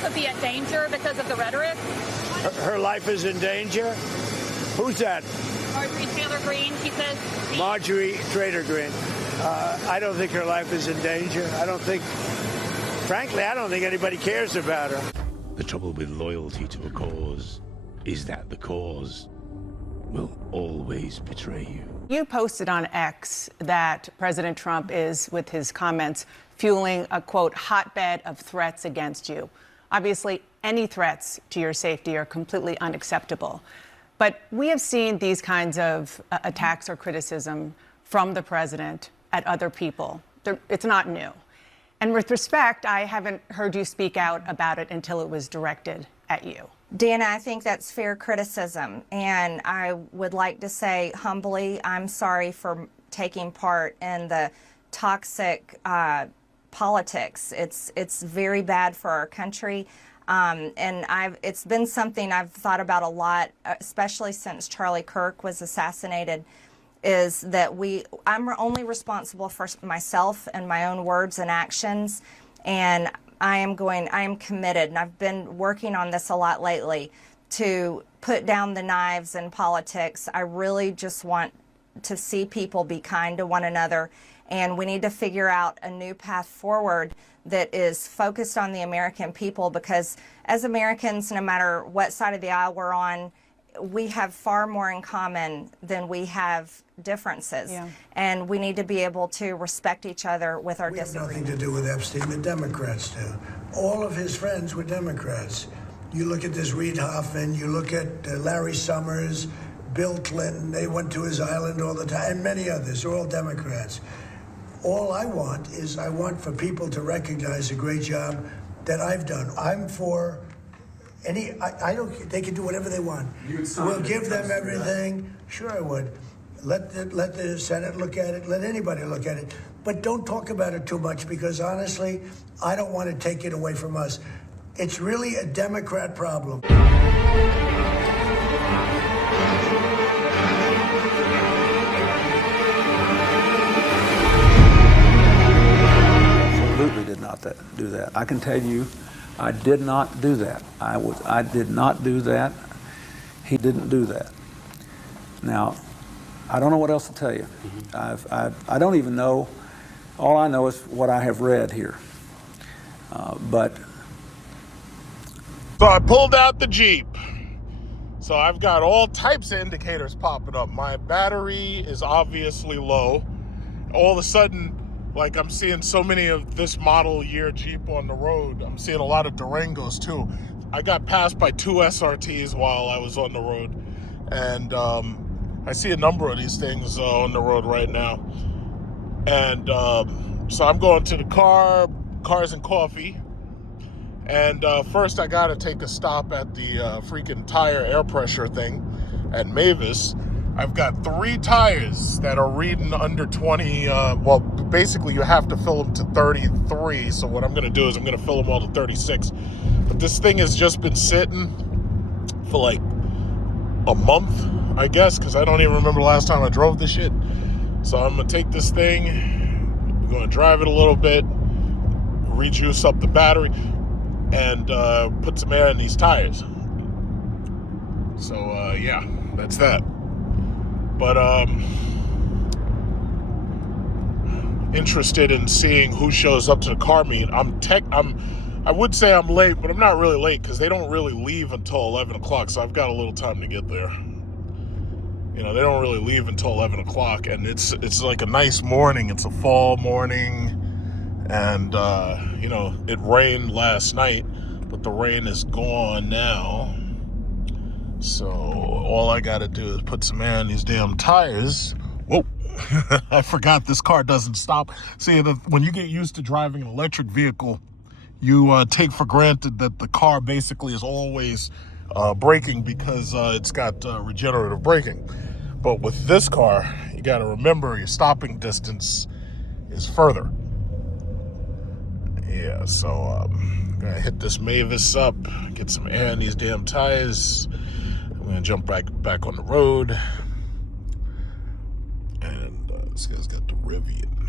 could be in danger because of the rhetoric? Her life is in danger? Who's that? Marjorie Taylor Greene, she says. Marjorie Taylor Greene. I don't think her life is in danger. Frankly, I don't think anybody cares about her. The trouble with loyalty to a cause is that the cause will always betray you. You posted on X that President Trump is, with his comments, fueling a, quote, hotbed of threats against you. Obviously, any threats to your safety are completely unacceptable. But we have seen these kinds of attacks or criticism from the president at other people. It's not new. And with respect, I haven't heard you speak out about it until it was directed at you. Dana, I think that's fair criticism. And I would like to say humbly, I'm sorry for taking part in the toxic politics. It's very bad for our country. And it's been something I've thought about a lot, especially since Charlie Kirk was assassinated, is that I'm only responsible for myself and my own words and actions. And I am committed, and I've been working on this a lot lately, to put down the knives in politics. I really just want to see people be kind to one another, and we need to figure out a new path forward that is focused on the American people, because as Americans, no matter what side of the aisle we're on, we have far more in common than we have differences. Yeah. And we need to be able to respect each other with our disagreements. We have nothing to do with Epstein. The Democrats do. All of his friends were Democrats. You look at this Reid Hoffman, you look at Larry Summers, Bill Clinton, they went to his island all the time, and many others. They're all Democrats. All I want for people to recognize the great job that I've done. I'm for I don't. They can do whatever they want. We'll give them everything. Sure, I would. Let the Senate look at it. Let anybody look at it. But don't talk about it too much, because honestly, I don't want to take it away from us. It's really a Democrat problem. Absolutely did not do that. I can tell you, I did not do that. I did not do that. He didn't do that. Now, I don't know what else to tell you. I don't even know. All I know is what I have read here. So I pulled out the Jeep. So I've got all types of indicators popping up. My battery is obviously low. All of a sudden, like, I'm seeing so many of this model year Jeep on the road. I'm seeing a lot of Durangos too. I got passed by 2 SRTs while I was on the road. And I see a number of these things on the road right now. And so I'm going to the Cars and Coffee. And first I gotta take a stop at the freaking tire air pressure thing at Mavis. I've got 3 tires that are reading under 20. Well, basically you have to fill them to 33. So what I'm gonna do is I'm gonna fill them all to 36. But this thing has just been sitting for like a month, I guess, because I don't even remember the last time I drove this shit. So I'm gonna take this thing, I'm gonna drive it a little bit, rejuice up the battery, and put some air in these tires. So yeah, that's that. But interested in seeing who shows up to the car meet. I would say I'm late, but I'm not really late because they don't really leave until 11 o'clock, so I've got a little time to get there. You know, they don't really leave until 11 o'clock, and it's like a nice morning. It's a fall morning, and you know, it rained last night, but the rain is gone now. So all I gotta do is put some air in these damn tires. Whoa, I forgot this car doesn't stop. See, when you get used to driving an electric vehicle, you take for granted that the car basically is always braking because it's got regenerative braking. But with this car, you gotta remember your stopping distance is further. Yeah, so I'm gonna hit this Mavis up, get some air in these damn tires. I'm gonna jump back on the road. And this guy's got the Rivian.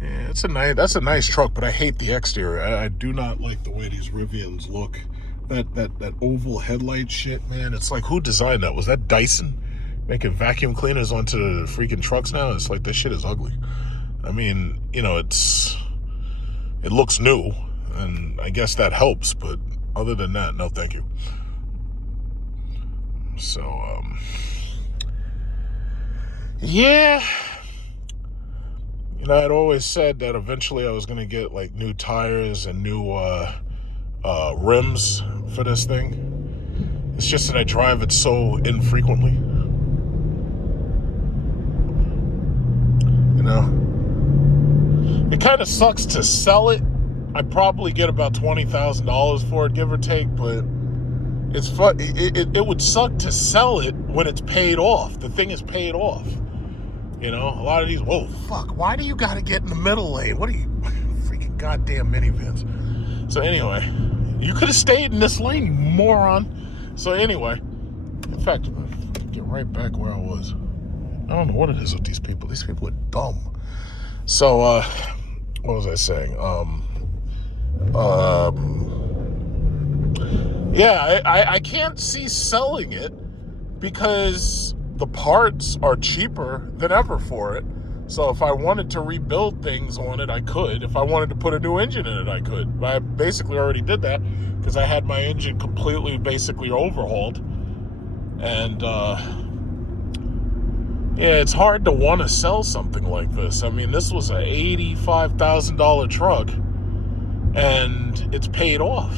Yeah, that's a nice truck, but I hate the exterior. I do not like the way these Rivians look. That oval headlight shit, man. It's like, who designed that? Was that Dyson making vacuum cleaners onto the freaking trucks now? It's like, this shit is ugly. I mean, you know, it looks new, and I guess that helps, but other than that, no thank you. So, yeah. You know, I'd always said that eventually I was going to get, like, new tires and new rims for this thing. It's just that I drive it so infrequently. You know? It kind of sucks to sell it. I'd probably get about $20,000 for it, give or take, but it's fun. It would suck to sell it when it's paid off. The thing is paid off. You know, a lot of these, whoa, fuck, why do you gotta get in the middle lane? What are you, freaking goddamn minivans? So anyway, you could have stayed in this lane, you moron. So anyway, in fact, get right back where I was. I don't know what it is with these people. These people are dumb. So, what was I saying? Yeah, I can't see selling it because the parts are cheaper than ever for it. So if I wanted to rebuild things on it, I could. If I wanted to put a new engine in it, I could. I basically already did that because I had my engine completely basically overhauled. And yeah, it's hard to want to sell something like this. I mean, this was an $85,000 truck and it's paid off.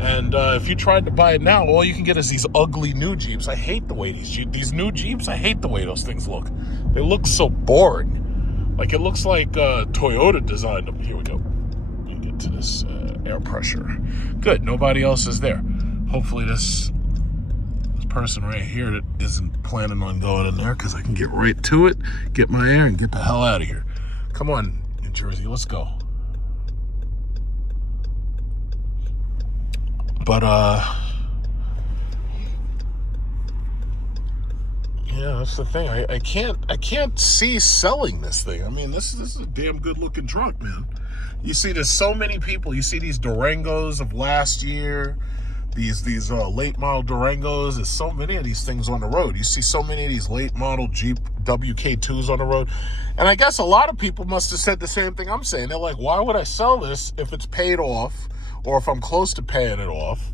And if you tried to buy it now, all you can get is these ugly new Jeeps. I hate the way these new Jeeps, I hate the way those things look. They look so boring. Like, it looks like Toyota designed them. Here we go. Let me get to this air pressure. Good, nobody else is there. Hopefully this person right here isn't planning on going in there because I can get right to it, get my air, and get the hell out of here. Come on, New Jersey, let's go. But, yeah, that's the thing. I can't see selling this thing. I mean, this is a damn good looking truck, man. You see, there's so many people. You see these Durangos of last year, these late model Durangos. There's so many of these things on the road. You see so many of these late model Jeep WK2s on the road. And I guess a lot of people must have said the same thing I'm saying. They're like, why would I sell this if it's paid off? Or if I'm close to paying it off?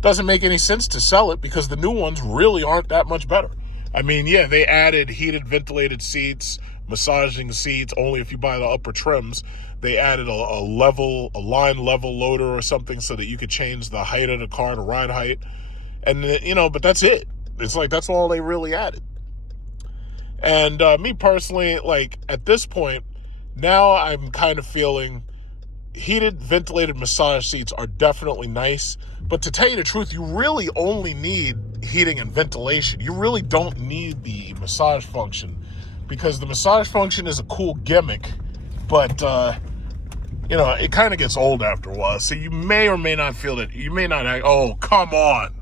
Doesn't make any sense to sell it because the new ones really aren't that much better. I mean, yeah, they added heated ventilated seats, massaging seats, only if you buy the upper trims. They added a line level loader or something so that you could change the height of the car to ride height. And, you know, but that's it. It's like, that's all they really added. And me personally, like, at this point, now I'm kind of feeling heated ventilated massage seats are definitely nice, but to tell you the truth, you really only need heating and ventilation. You really don't need the massage function because the massage function is a cool gimmick, but you know, it kind of gets old after a while. So you may or may not feel that. You may not. Oh, come on!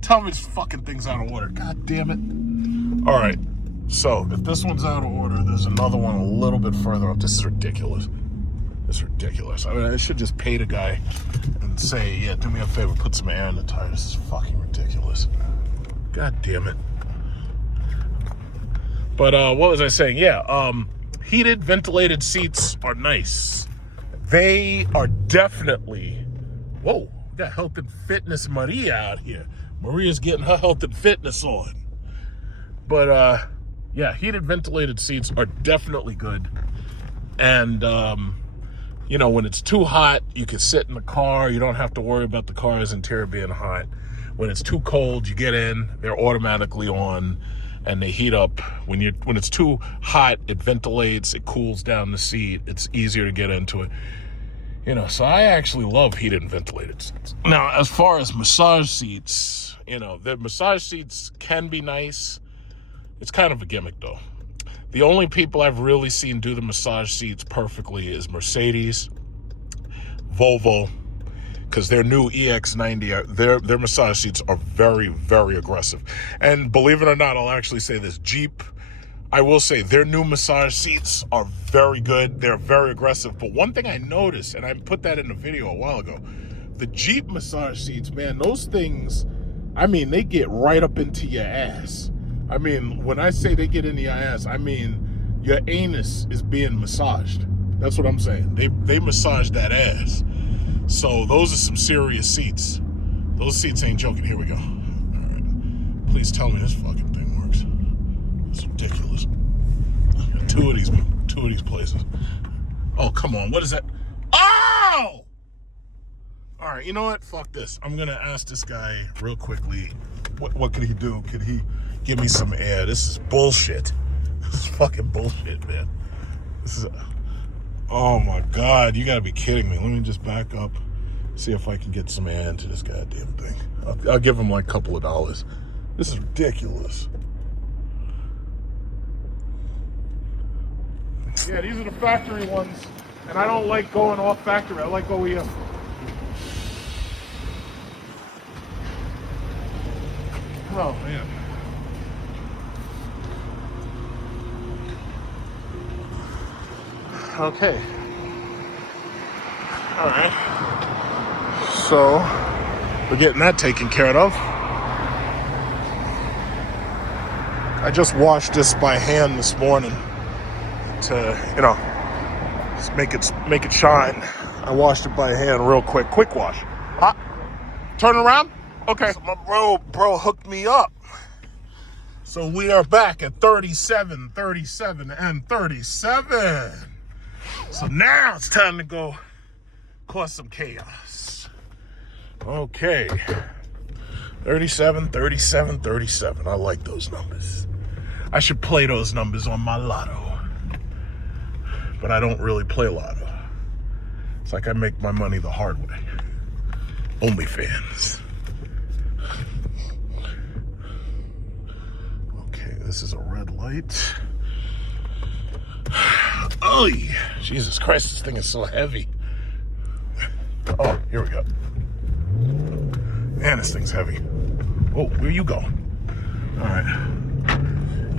Tell me this fucking thing's out of order. God damn it! All right. So if this one's out of order, there's another one a little bit further up. This is ridiculous. It's ridiculous. I mean, I should just pay the guy and say, yeah, do me a favor, put some air in the tire. This is fucking ridiculous. God damn it. But what was I saying? Yeah, heated, ventilated seats are nice. They are definitely... Whoa, we got Health and Fitness Maria out here. Maria's getting her health and fitness on. But, yeah, heated, ventilated seats are definitely good. And, you know, when it's too hot, you can sit in the car. You don't have to worry about the car's interior being hot. When it's too cold, you get in, they're automatically on, and they heat up. When it's too hot, it ventilates, it cools down the seat. It's easier to get into it. You know, so I actually love heated and ventilated seats. Now, as far as massage seats, you know, the massage seats can be nice. It's kind of a gimmick, though. The only people I've really seen do the massage seats perfectly is Mercedes, Volvo, because their new EX90, their massage seats are very, very aggressive. And believe it or not, I'll actually say this, Jeep, I will say their new massage seats are very good. They're very aggressive. But one thing I noticed, and I put that in the video a while ago, the Jeep massage seats, man, those things, I mean, they get right up into your ass. I mean, when I say they get into your ass, I mean your anus is being massaged. That's what I'm saying. They massage that ass. So those are some serious seats. Those seats ain't joking. Here we go. All right. Please tell me this fucking thing works. It's ridiculous. I got two of these places. Oh, come on. What is that? Oh! All right, you know what? Fuck this. I'm going to ask this guy real quickly, what could he do? Could he give me some air? This is bullshit. This is fucking bullshit, man. This is... Oh, my God. You got to be kidding me. Let me just back up, see if I can get some air into this goddamn thing. I'll give him like a couple of dollars. This is ridiculous. Yeah, these are the factory ones, and I don't like going off factory. I like OEM. Oh, man. Okay. All right. So, we're getting that taken care of. I just washed this by hand this morning to, you know, just make it shine. I washed it by hand real quick wash. Turn around. Okay. So my bro hooked me up. So we are back at 37, 37, and 37. So now it's time to go cause some chaos. Okay. 37, 37, 37. I like those numbers. I should play those numbers on my lotto. But I don't really play lotto. It's like I make my money the hard way. OnlyFans. Okay, this is a red light. Oh, Jesus Christ, this thing is so heavy. Oh, here we go. Man, this thing's heavy. Oh, where you going? All right.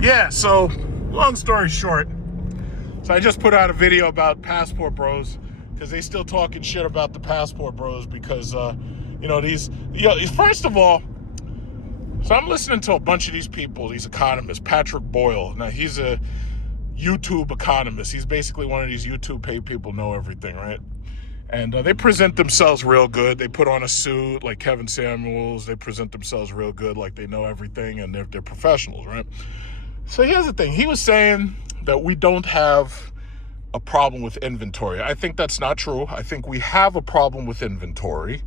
Yeah, so, long story short, so I just put out a video about Passport Bros because they still talking shit about the Passport Bros because, you know, first of all, so I'm listening to a bunch of these people, these economists. Patrick Boyle. Now, he's a YouTube economist. He's basically one of these YouTube paid people know everything, right? And they present themselves real good. They put on a suit like Kevin Samuels. They present themselves real good like they know everything and they're professionals, right? So here's the thing. He was saying that we don't have a problem with inventory. I think that's not true. I think we have a problem with inventory,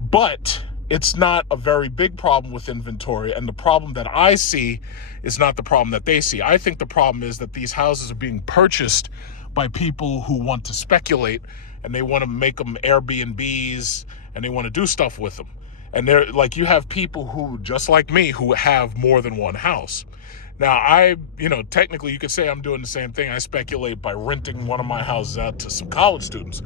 but it's not a very big problem with inventory. And the problem that I see is not the problem that they see. I think the problem is that these houses are being purchased by people who want to speculate and they want to make them Airbnbs and they want to do stuff with them. And they're like, you have people who, just like me, who have more than one house. Now, technically you could say I'm doing the same thing. I speculate by renting one of my houses out to some college students.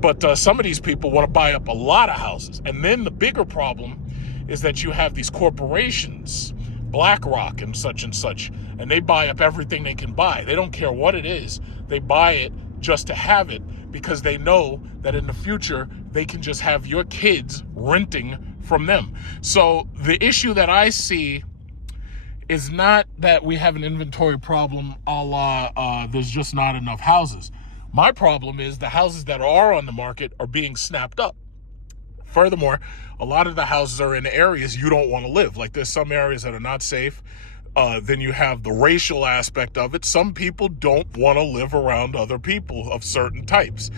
But some of these people want to buy up a lot of houses. And then the bigger problem is that you have these corporations, BlackRock and such, and they buy up everything they can buy. They don't care what it is. They buy it just to have it because they know that in the future, they can just have your kids renting from them. So the issue that I see is not that we have an inventory problem a la there's just not enough houses. My problem is the houses that are on the market are being snapped up. Furthermore, a lot of the houses are in areas you don't want to live. Like there's some areas that are not safe. Then you have the racial aspect of it. Some people don't want to live around other people of certain types.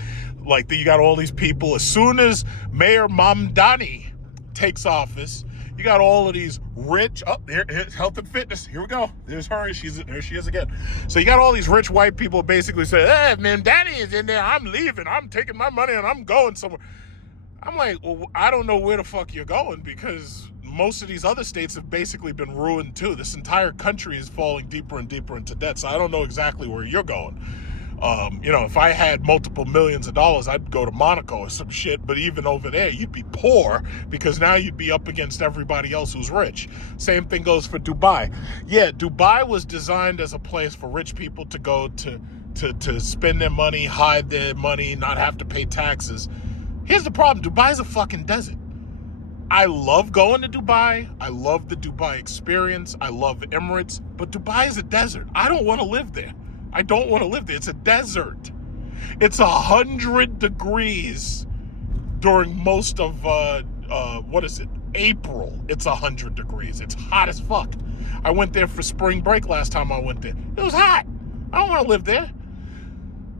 Like you got all these people, as soon as Mayor Mamdani takes office, you got all of these rich, here's health and fitness, here we go. There's her, there she is again. So you got all these rich white people basically say, hey, Mamdani is in there, I'm leaving, I'm taking my money and I'm going somewhere. I'm like, well, I don't know where the fuck you're going because most of these other states have basically been ruined too. This entire country is falling deeper and deeper into debt, so I don't know exactly where you're going. If I had multiple millions of dollars, I'd go to Monaco or some shit. But even over there, you'd be poor because now you'd be up against everybody else who's rich. Same thing goes for Dubai. Yeah, Dubai was designed as a place for rich people to go to spend their money, hide their money, not have to pay taxes. Here's the problem. Dubai's a fucking desert. I love going to Dubai. I love the Dubai experience. I love Emirates. But Dubai is a desert. I don't want to live there. I don't want to live there. It's a desert. It's 100 degrees during most of, April. It's 100 degrees. It's hot as fuck. I went there for spring break last time I went there. It was hot. I don't want to live there.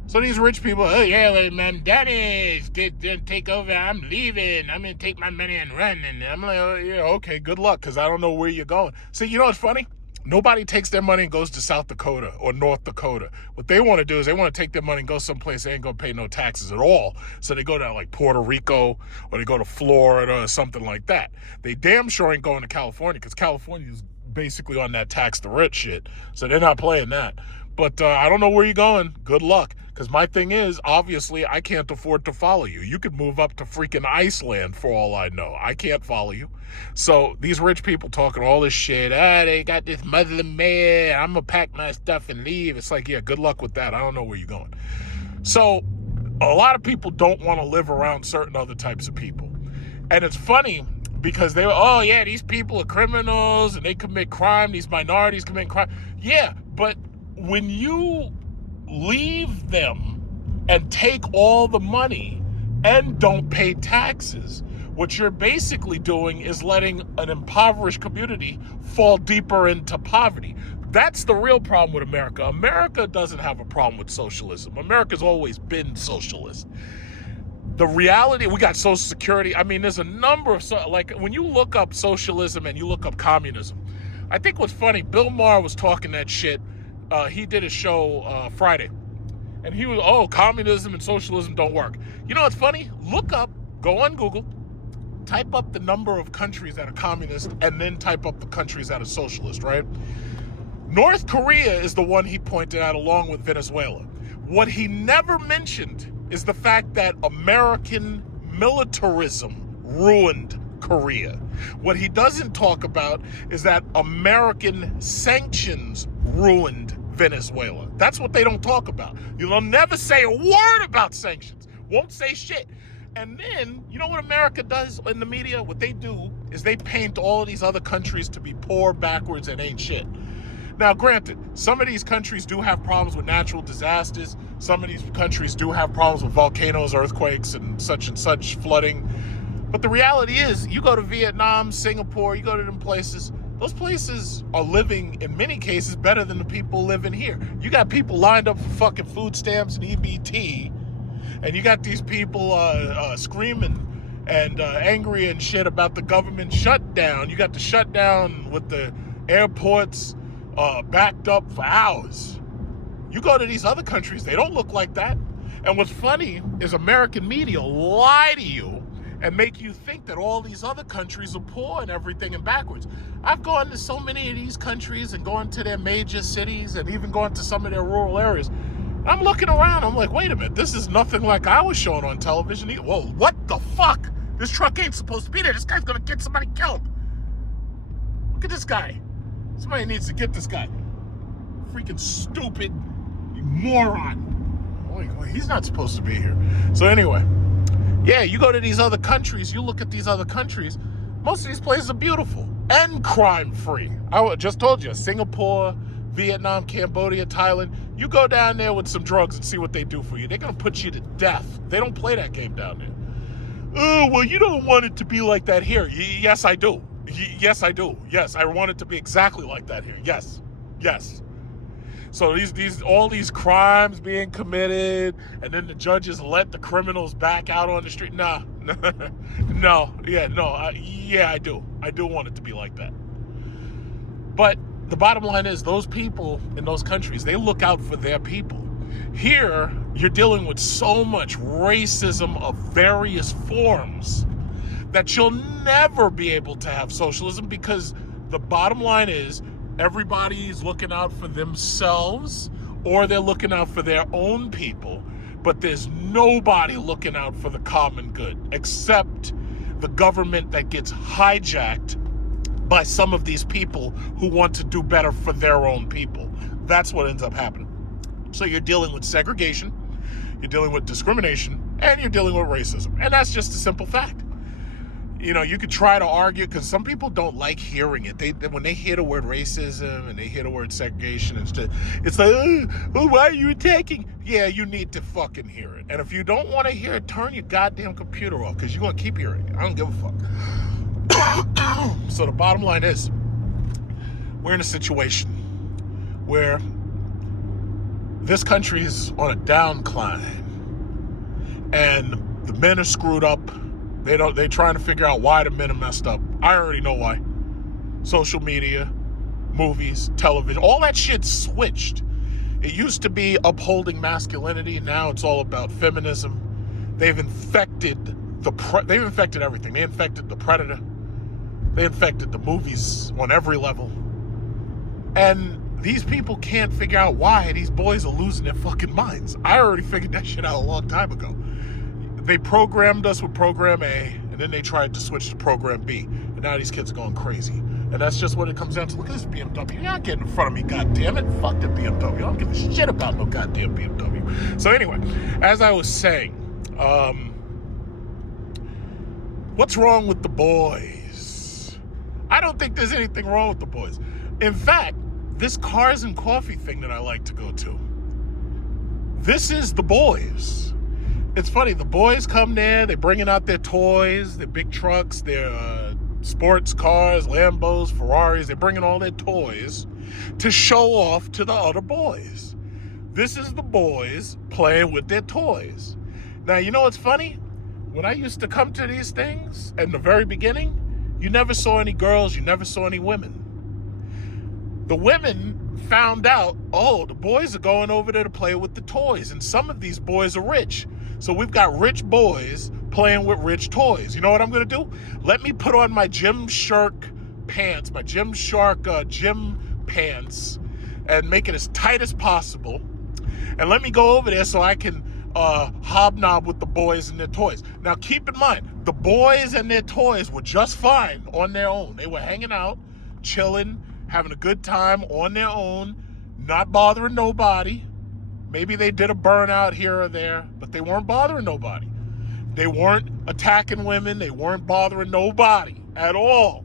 So these rich people, oh yeah, my daddy didn't take over. I'm leaving. I'm going to take my money and run. And I'm like, oh, yeah, okay, good luck, because I don't know where you're going. See, you know what's funny? Nobody takes their money and goes to South Dakota or North Dakota. What they want to do is they want to take their money and go someplace they ain't going to pay no taxes at all. So they go down like Puerto Rico or they go to Florida or something like that. They damn sure ain't going to California because California is basically on that tax the rich shit. So they're not playing that. But I don't know where you're going. Good luck. Because my thing is, obviously, I can't afford to follow you. You could move up to freaking Iceland for all I know. I can't follow you. So these rich people talking all this shit. They got this Muslim man. I'm going to pack my stuff and leave. It's like, yeah, good luck with that. I don't know where you're going. So a lot of people don't want to live around certain other types of people. And it's funny because they were, oh, yeah, these people are criminals and they commit crime. These minorities commit crime. Yeah, but when you leave them and take all the money and don't pay taxes, what you're basically doing is letting an impoverished community fall deeper into poverty. That's the real problem with America. America doesn't have a problem with socialism. America's always been socialist. The reality, we got Social Security. I mean, there's a number of, like, when you look up socialism and you look up communism, I think what's funny, Bill Maher was talking that shit. He did a show Friday, and he was, oh, communism and socialism don't work. You know what's funny? Go on Google, type up the number of countries that are communist, and then type up the countries that are socialist, right? North Korea is the one he pointed out along with Venezuela. What he never mentioned is the fact that American militarism ruined Korea. What he doesn't talk about is that American sanctions ruined Venezuela. That's what they don't talk about. They'll never say a word about sanctions. Won't say shit. And then, you know what America does in the media? What they do is they paint all of these other countries to be poor, backwards, and ain't shit. Now, granted, some of these countries do have problems with natural disasters. Some of these countries do have problems with volcanoes, earthquakes, and such flooding. But the reality is, you go to Vietnam, Singapore, you go to them places, those places are living, in many cases, better than the people living here. You got people lined up for fucking food stamps and EBT, and you got these people screaming and angry and shit about the government shutdown. You got the shutdown with the airports backed up for hours. You go to these other countries, they don't look like that. And what's funny is American media lie to you and make you think that all these other countries are poor and everything and backwards. I've gone to so many of these countries and gone to their major cities and even gone to some of their rural areas. I'm looking around, I'm like, wait a minute, this is nothing like I was shown on television either. Whoa, what the fuck? This truck ain't supposed to be there. This guy's gonna get somebody killed. Look at this guy. Somebody needs to get this guy. Freaking stupid moron. Wait, he's not supposed to be here. So anyway, yeah, you go to these other countries, you look at these other countries, most of these places are beautiful and crime-free. I just told you, Singapore, Vietnam, Cambodia, Thailand, you go down there with some drugs and see what they do for you. They're going to put you to death. They don't play that game down there. Oh, well, you don't want it to be like that here. Yes, I do. Yes, I do. Yes, I want it to be exactly like that here. Yes. So all these crimes being committed, and then the judges let the criminals back out on the street. I do. I do want it to be like that. But the bottom line is, those people in those countries, they look out for their people. Here, you're dealing with so much racism of various forms that you'll never be able to have socialism, because the bottom line is, everybody's looking out for themselves or they're looking out for their own people, but there's nobody looking out for the common good except the government that gets hijacked by some of these people who want to do better for their own people. That's what ends up happening. So you're dealing with segregation, you're dealing with discrimination, and you're dealing with racism. And that's just a simple fact. You know, you could try to argue, because some people don't like hearing it. When they hear the word racism and they hear the word segregation, it's like, oh, why are you attacking? Yeah, you need to fucking hear it. And if you don't want to hear it, turn your goddamn computer off, because you're going to keep hearing it. I don't give a fuck. So the bottom line is, we're in a situation where this country is on a downcline, and the men are screwed up. They're trying to figure out why the men are messed up. I already know why. Social media, movies, television, all that shit switched. It used to be upholding masculinity, and now it's all about feminism. They've infected everything. They infected the Predator. They infected the movies on every level. And these people can't figure out why these boys are losing their fucking minds. I already figured that shit out a long time ago. They programmed us with program A, and then they tried to switch to program B. And now these kids are going crazy. And that's just what it comes down to. Look at this BMW. You're not getting in front of me, goddammit. Fuck the BMW. I don't give a shit about no goddamn BMW. So anyway, as I was saying, what's wrong with the boys? I don't think there's anything wrong with the boys. In fact, this Cars and Coffee thing that I like to go to, this is the boys. It's funny, the boys come there, they're bringing out their toys, their big trucks, their sports cars, Lambos, Ferraris. They're bringing all their toys to show off to the other boys. This is the boys playing with their toys. Now, you know what's funny? When I used to come to these things in the very beginning, you never saw any girls, you never saw any women. The women found out, oh, the boys are going over there to play with the toys, and some of these boys are rich. So we've got rich boys playing with rich toys. You know what I'm going to do? Let me put on my Gymshark pants, gym pants, and make it as tight as possible. And let me go over there so I can hobnob with the boys and their toys. Now, keep in mind, the boys and their toys were just fine on their own. They were hanging out, chilling, having a good time on their own, not bothering nobody. Maybe they did a burnout here or there, but they weren't bothering nobody. They weren't attacking women. They weren't bothering nobody at all.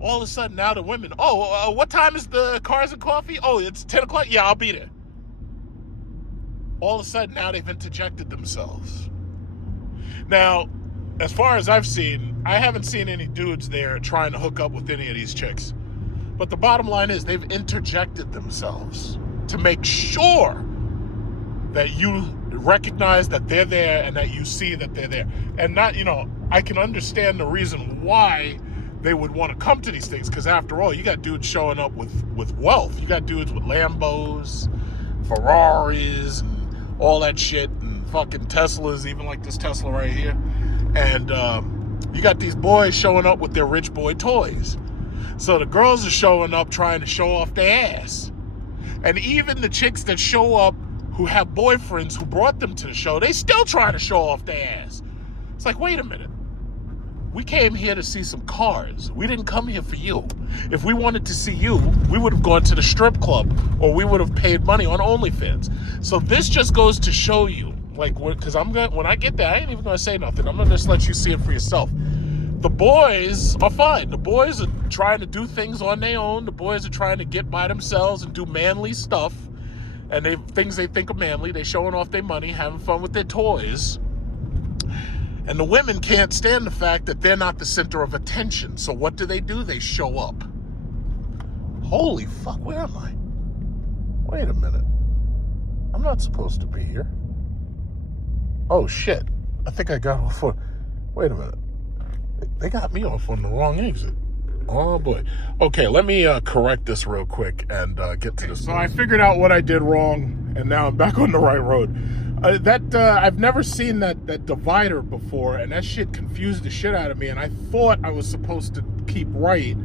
All of a sudden, now the women, what time is the Cars and Coffee? Oh, it's 10 o'clock? Yeah, I'll be there. All of a sudden, now they've interjected themselves. Now, as far as I've seen, I haven't seen any dudes there trying to hook up with any of these chicks. But the bottom line is they've interjected themselves to make sure that you recognize that they're there and that you see that they're there. And not, I can understand the reason why they would want to come to these things, because after all, you got dudes showing up with wealth. You got dudes with Lambos, Ferraris, and all that shit, and fucking Teslas, even like this Tesla right here. And you got these boys showing up with their rich boy toys. So the girls are showing up trying to show off their ass. And even the chicks that show up who have boyfriends who brought them to the show, they still trying to show off their ass. It's like, wait a minute. We came here to see some cars. We didn't come here for you. If we wanted to see you, we would have gone to the strip club, or we would have paid money on OnlyFans. So this just goes to show you, because when I get there, I ain't even going to say nothing. I'm going to just let you see it for yourself. The boys are fine. The boys are trying to do things on their own. The boys are trying to get by themselves and do manly stuff. And things they think are manly. They showing off their money, having fun with their toys. And the women can't stand the fact that they're not the center of attention. So what do? They show up. Holy fuck, where am I? Wait a minute. I'm not supposed to be here. Oh shit. I think I got off on... Wait a minute. They got me off on the wrong exit. Oh boy. Okay, let me correct this real quick and get to this. So I figured out what I did wrong, and now I'm back on the right road. I've never seen that divider before, and that shit confused the shit out of me, and I thought I was supposed to keep right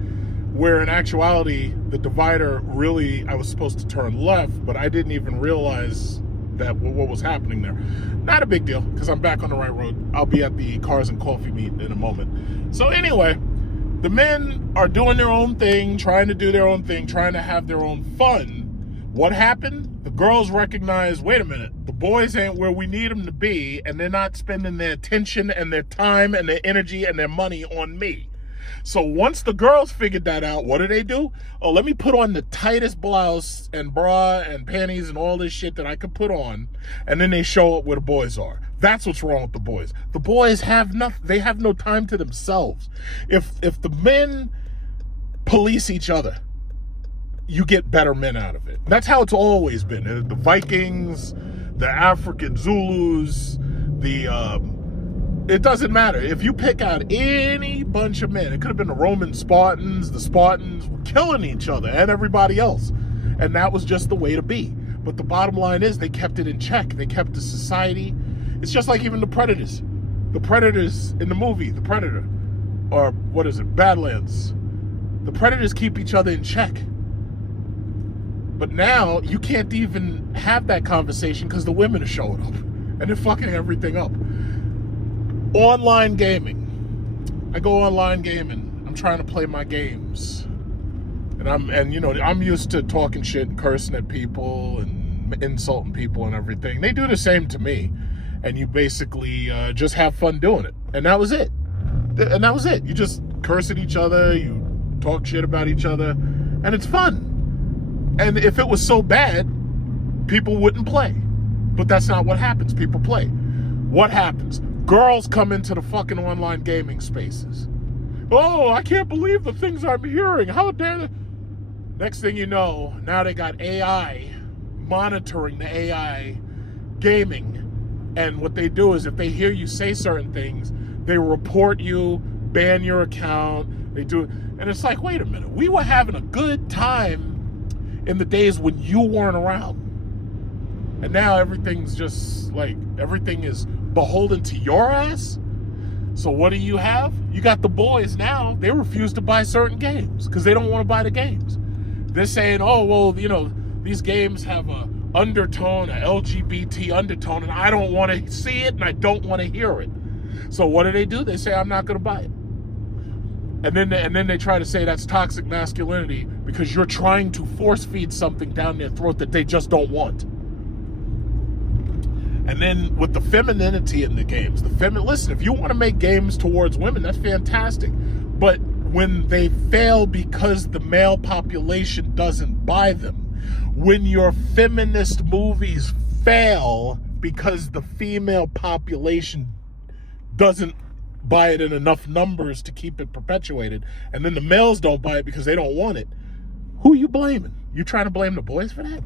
where in actuality, the divider really, I was supposed to turn left, but I didn't even realize that what was happening there. Not a big deal, because I'm back on the right road. I'll be at the Cars and Coffee meet in a moment. So anyway, the men are doing their own thing, trying to do their own thing, trying to have their own fun. What happened? The girls recognize, wait a minute, the boys ain't where we need them to be, and they're not spending their attention and their time and their energy and their money on me. So once the girls figured that out, what do? Oh, let me put on the tightest blouse and bra and panties and all this shit that I could put on, and then they show up where the boys are. That's what's wrong with the boys. The boys have they have no time to themselves. If the men police each other, you get better men out of it. That's how it's always been. The Vikings, the African Zulus, it doesn't matter. If you pick out any bunch of men, it could have been the Roman Spartans. The Spartans were killing each other and everybody else. And that was just the way to be. But the bottom line is they kept it in check. They kept the society. It's just like even the Predators. The Predators in the movie, The Predator, or what is it, Badlands. The Predators keep each other in check. But now you can't even have that conversation because the women are showing up and they're fucking everything up. Online gaming. I go online gaming. I'm trying to play my games. And I'm used to talking shit and cursing at people and insulting people and everything. They do the same to me. And you basically just have fun doing it. And that was it. You just curse at each other, you talk shit about each other, and it's fun. And if it was so bad, people wouldn't play. But that's not what happens. People play. What happens? Girls come into the fucking online gaming spaces. Oh, I can't believe the things I'm hearing. How dare they? Next thing you know, now they got AI monitoring the AI gaming. And what they do is if they hear you say certain things, they report you, ban your account. They do. And it's like, wait a minute. We were having a good time in the days when you weren't around. And now everything's just like, everything is beholden to your ass. So what do you have? You got the boys now. They refuse to buy certain games because they don't want to buy the games. They're saying, oh, well, these games have a undertone, a LGBT undertone, and I don't want to see it and I don't want to hear it. So what do? They say, I'm not going to buy it. And then they try to say that's toxic masculinity because you're trying to force feed something down their throat that they just don't want. And then with the femininity in the games, listen, if you want to make games towards women, that's fantastic. But when they fail because the male population doesn't buy them, when your feminist movies fail because the female population doesn't buy it in enough numbers to keep it perpetuated, and then the males don't buy it because they don't want it, who are you blaming? You trying to blame the boys for that?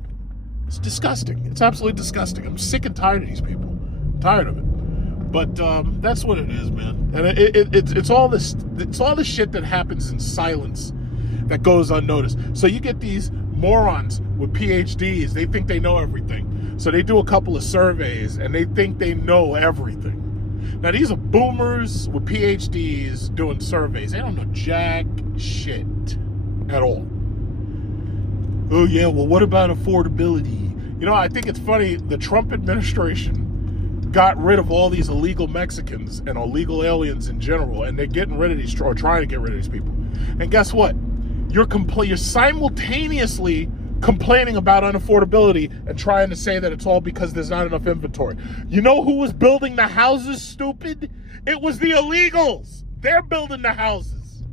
It's disgusting. It's absolutely disgusting. I'm sick and tired of these people. I'm tired of it. But that's what it is, man. And it's all this shit that happens in silence that goes unnoticed. So you get these morons with PhDs. They think they know everything. So they do a couple of surveys and they think they know everything. Now these are boomers with PhDs doing surveys. They don't know jack shit at all. Oh yeah, well what about affordability? I think it's funny, the Trump administration got rid of all these illegal Mexicans and illegal aliens in general, and they're getting rid of these, or trying to get rid of these people. And guess what? You're simultaneously complaining about unaffordability and trying to say that it's all because there's not enough inventory. You know who was building the houses, stupid? It was the illegals. They're building the houses.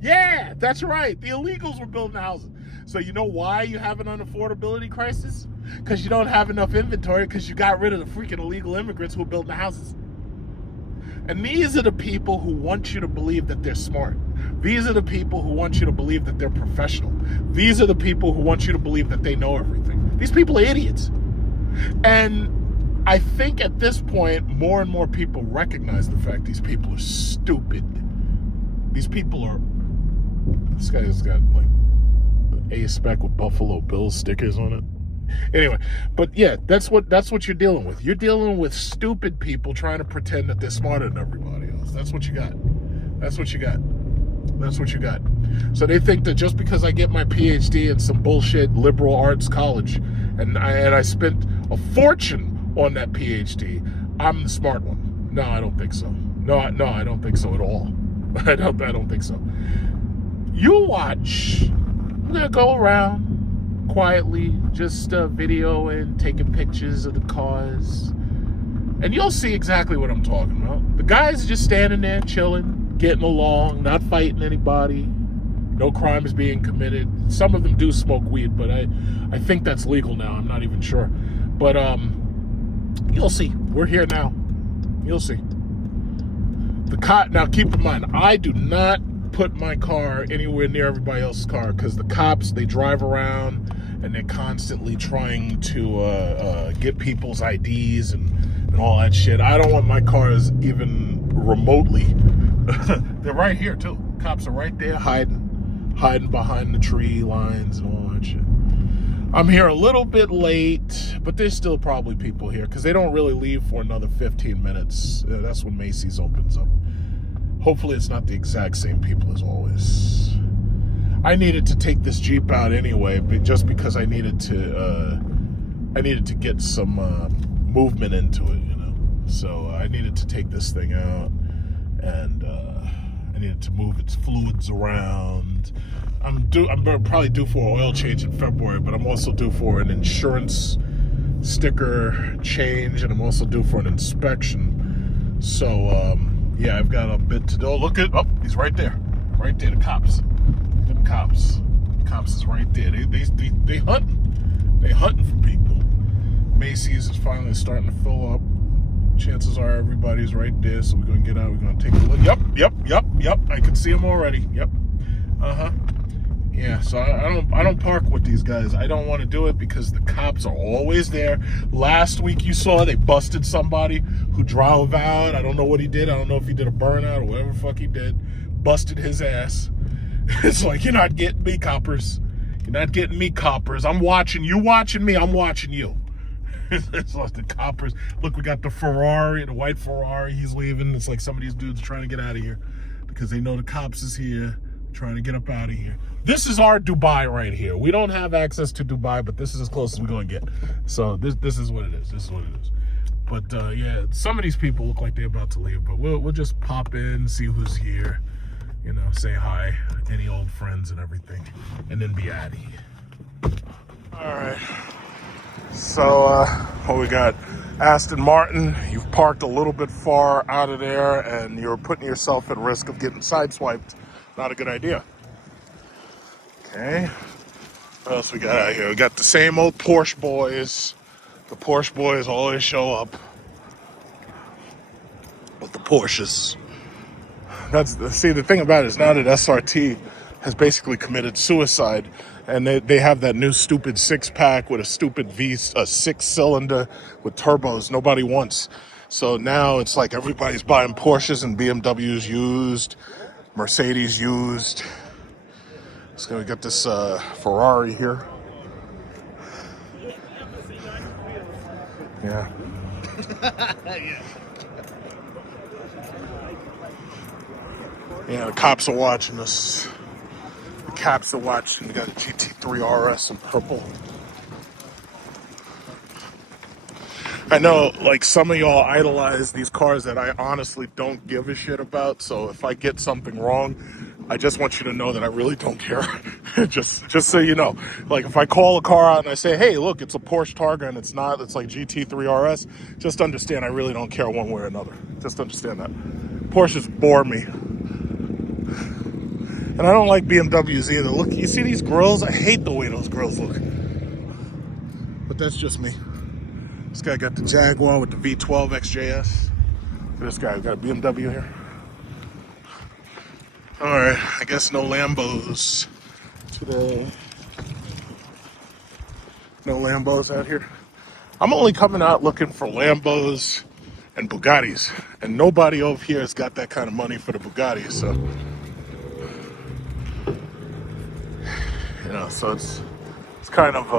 Yeah, that's right. The illegals were building the houses. So you know why you have an unaffordability crisis? Because you don't have enough inventory because you got rid of the freaking illegal immigrants who are building the houses. And these are the people who want you to believe that they're smart. These are the people who want you to believe that they're professional. These are the people who want you to believe that they know everything. These people are idiots. And I think at this point, more and more people recognize the fact these people are stupid. These people are... This guy's got like A-spec with Buffalo Bills stickers on it. Anyway, but yeah, that's what you're dealing with. You're dealing with stupid people trying to pretend that they're smarter than everybody else. That's what you got. That's what you got. That's what you got. So they think that just because I get my PhD in some bullshit liberal arts college and I spent a fortune on that PhD, I'm the smart one. No, I don't think so. No, I don't think so at all. I don't think so. You watch. I'm gonna go around quietly, just videoing, taking pictures of the cars, and you'll see exactly what I'm talking about. The guys are just standing there, chilling, getting along, not fighting anybody. No crime is being committed. Some of them do smoke weed, but I think that's legal now. I'm not even sure. But you'll see. We're here now. You'll see. Now keep in mind, I do not put my car anywhere near everybody else's car because the cops, they drive around and they're constantly trying to get people's IDs and all that shit. I don't want my cars even remotely. They're right here too. Cops are right there hiding behind the tree lines and all that shit. I'm here a little bit late, but there's still probably people here because they don't really leave for another 15 minutes. That's when Macy's opens up. Hopefully it's not the exact same people as always. I needed to take this Jeep out anyway, but just because I needed to get some movement into it, you know. So I needed to take this thing out, and I needed to move its fluids around. I'm probably due for an oil change in February, but I'm also due for an insurance sticker change, and I'm also due for an inspection. So yeah, I've got a bit to do. Look at, oh, he's right there, the cops. The cops is right there. They hunting for people. Macy's is finally starting to fill up. Chances are everybody's right there, so we're gonna get out. We're gonna take a look. Yep. I can see them already. Yep. Yeah. So I don't park with these guys. I don't want to do it because the cops are always there. Last week you saw they busted somebody who drove out. I don't know what he did. I don't know if he did a burnout or whatever the fuck he did. Busted his ass. It's like, you're not getting me, coppers. You're not getting me, coppers. I'm watching you. Watching me. I'm watching you. It's like the coppers. Look, we got the Ferrari, the white Ferrari. He's leaving. It's like some of these dudes are trying to get out of here because they know the cops is here, trying to get up out of here. This is our Dubai right here. We don't have access to Dubai, but this is as close as we're going to get. So this is what it is. This is what it is. But yeah, some of these people look like they're about to leave, but we'll just pop in, see who's here, you know, say hi, any old friends and everything, and then be out of here. All right. So what we got? Aston Martin, you've parked a little bit far out of there and you're putting yourself at risk of getting sideswiped. Not a good idea. Okay. What else we got out here? We got the same old Porsche boys. The Porsche boys always show up with the Porsches. See, the thing about it is now that SRT has basically committed suicide, and they have that new stupid six-pack with a stupid a six-cylinder with turbos nobody wants. So now it's like everybody's buying Porsches and BMWs used, Mercedes used. So we got this Ferrari here. Yeah. Yeah, the cops are watching us. The cops are watching. We got a GT3 RS in purple. I know, like, some of y'all idolize these cars that I honestly don't give a shit about. So if I get something wrong, I just want you to know that I really don't care. just so you know. Like, if I call a car out and I say, hey, look, it's a Porsche Targa and it's not, it's like GT3 RS, just understand I really don't care one way or another. Just understand that. Porsches bore me. And I don't like BMWs either. Look, you see these grills? I hate the way those grills look. But that's just me. This guy got the Jaguar with the V12 XJS. Look at this guy, we got a BMW here. All right, I guess no Lambos today. No Lambos out here. I'm only coming out looking for Lambos and Bugattis. And nobody over here has got that kind of money for the Bugattis, so. You know, so it's kind of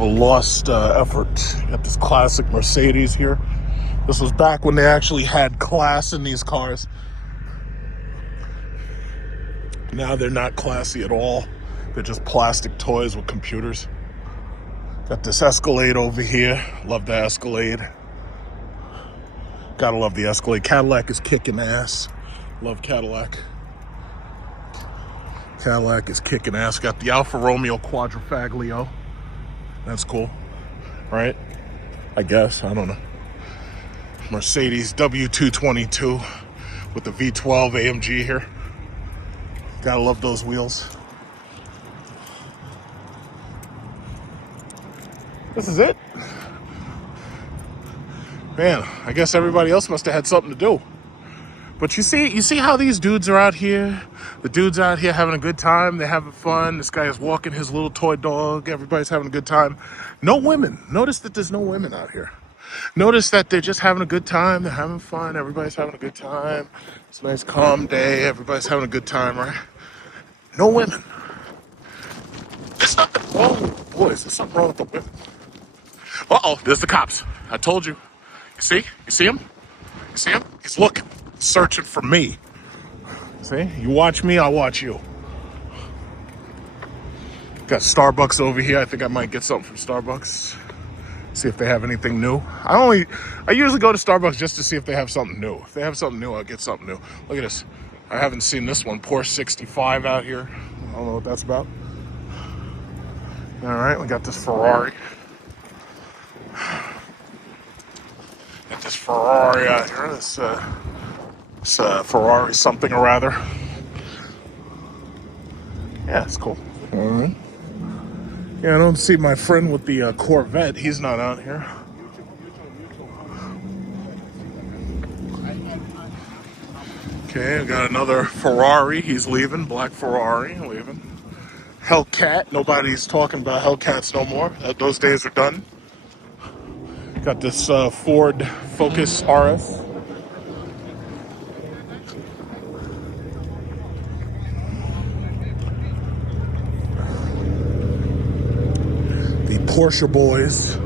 a lost effort. You got this classic Mercedes here. This was back when they actually had class in these cars. Now they're not classy at all. They're just plastic toys with computers. Got this Escalade over here. Love the Escalade. Gotta love the Escalade. Cadillac is kicking ass. Love Cadillac. Cadillac is kicking ass. Got the Alfa Romeo Quadrifoglio. That's cool, right? I guess, I don't know. Mercedes W222 with the V12 AMG here. Gotta love those wheels. This is it. Man, I guess everybody else must have had something to do. But you see how these dudes are out here? The dudes out here having a good time. They're having fun. This guy is walking his little toy dog. Everybody's having a good time. No women. Notice that there's no women out here. Notice that they're just having a good time. They're having fun. Everybody's having a good time. It's a nice calm day. Everybody's having a good time, right? No women. There's nothing wrong, boys. There's something wrong with the women. Uh-oh, there's the cops. I told you. You see? You see him? You see him? He's looking, searching for me. See? You watch me, I'll watch you. Got Starbucks over here. I think I might get something from Starbucks. See if they have anything new. I usually go to Starbucks just to see if they have something new. If they have something new, I'll get something new. Look at this. I haven't seen this one. Porsche 65 out here. I don't know what that's about. All right, we got this Ferrari. Got this Ferrari out here. This Ferrari something or rather. Yeah, it's cool. All right. Yeah, I don't see my friend with the Corvette. He's not out here. Okay, I got another Ferrari. He's leaving. Black Ferrari leaving. Hellcat. Nobody's talking about Hellcats no more. Those days are done. Got this Ford Focus RS. The Porsche boys.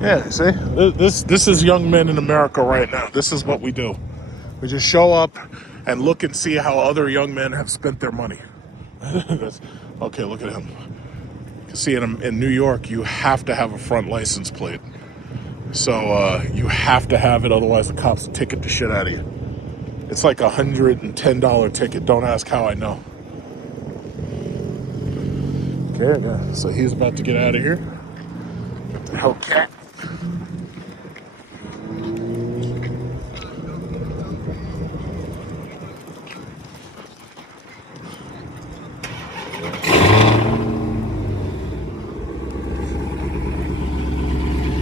Yeah, see, this is young men in America right now. This is what we do. We just show up and look and see how other young men have spent their money. Okay, look at him. You can see in New York, you have to have a front license plate. So you have to have it, otherwise the cops will ticket the shit out of you. It's like $110 ticket. Don't ask how I know. Okay, so he's about to get out of here. Got the Hellcat.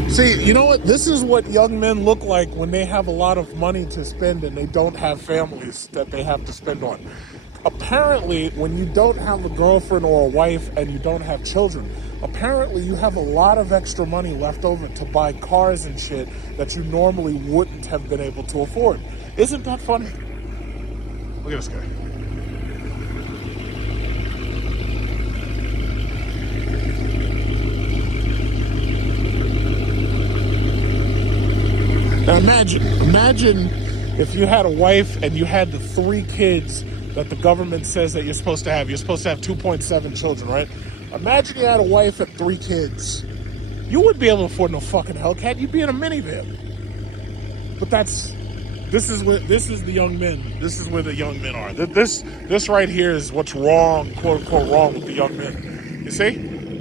See, you know what? This is what young men look like when they have a lot of money to spend and they don't have families that they have to spend on. Apparently, when you don't have a girlfriend or a wife and you don't have children, apparently you have a lot of extra money left over to buy cars and shit that you normally wouldn't have been able to afford. Isn't that funny? Look at this guy. Now imagine if you had a wife and you had the 3 kids that the government says that you're supposed to have. You're supposed to have 2.7 children, right? Imagine you had a wife and 3 kids. You wouldn't be able to afford no fucking Hellcat. You'd be in a minivan. But this is the young men. This is where the young men are. This right here is what's wrong, quote unquote, wrong with the young men. You see?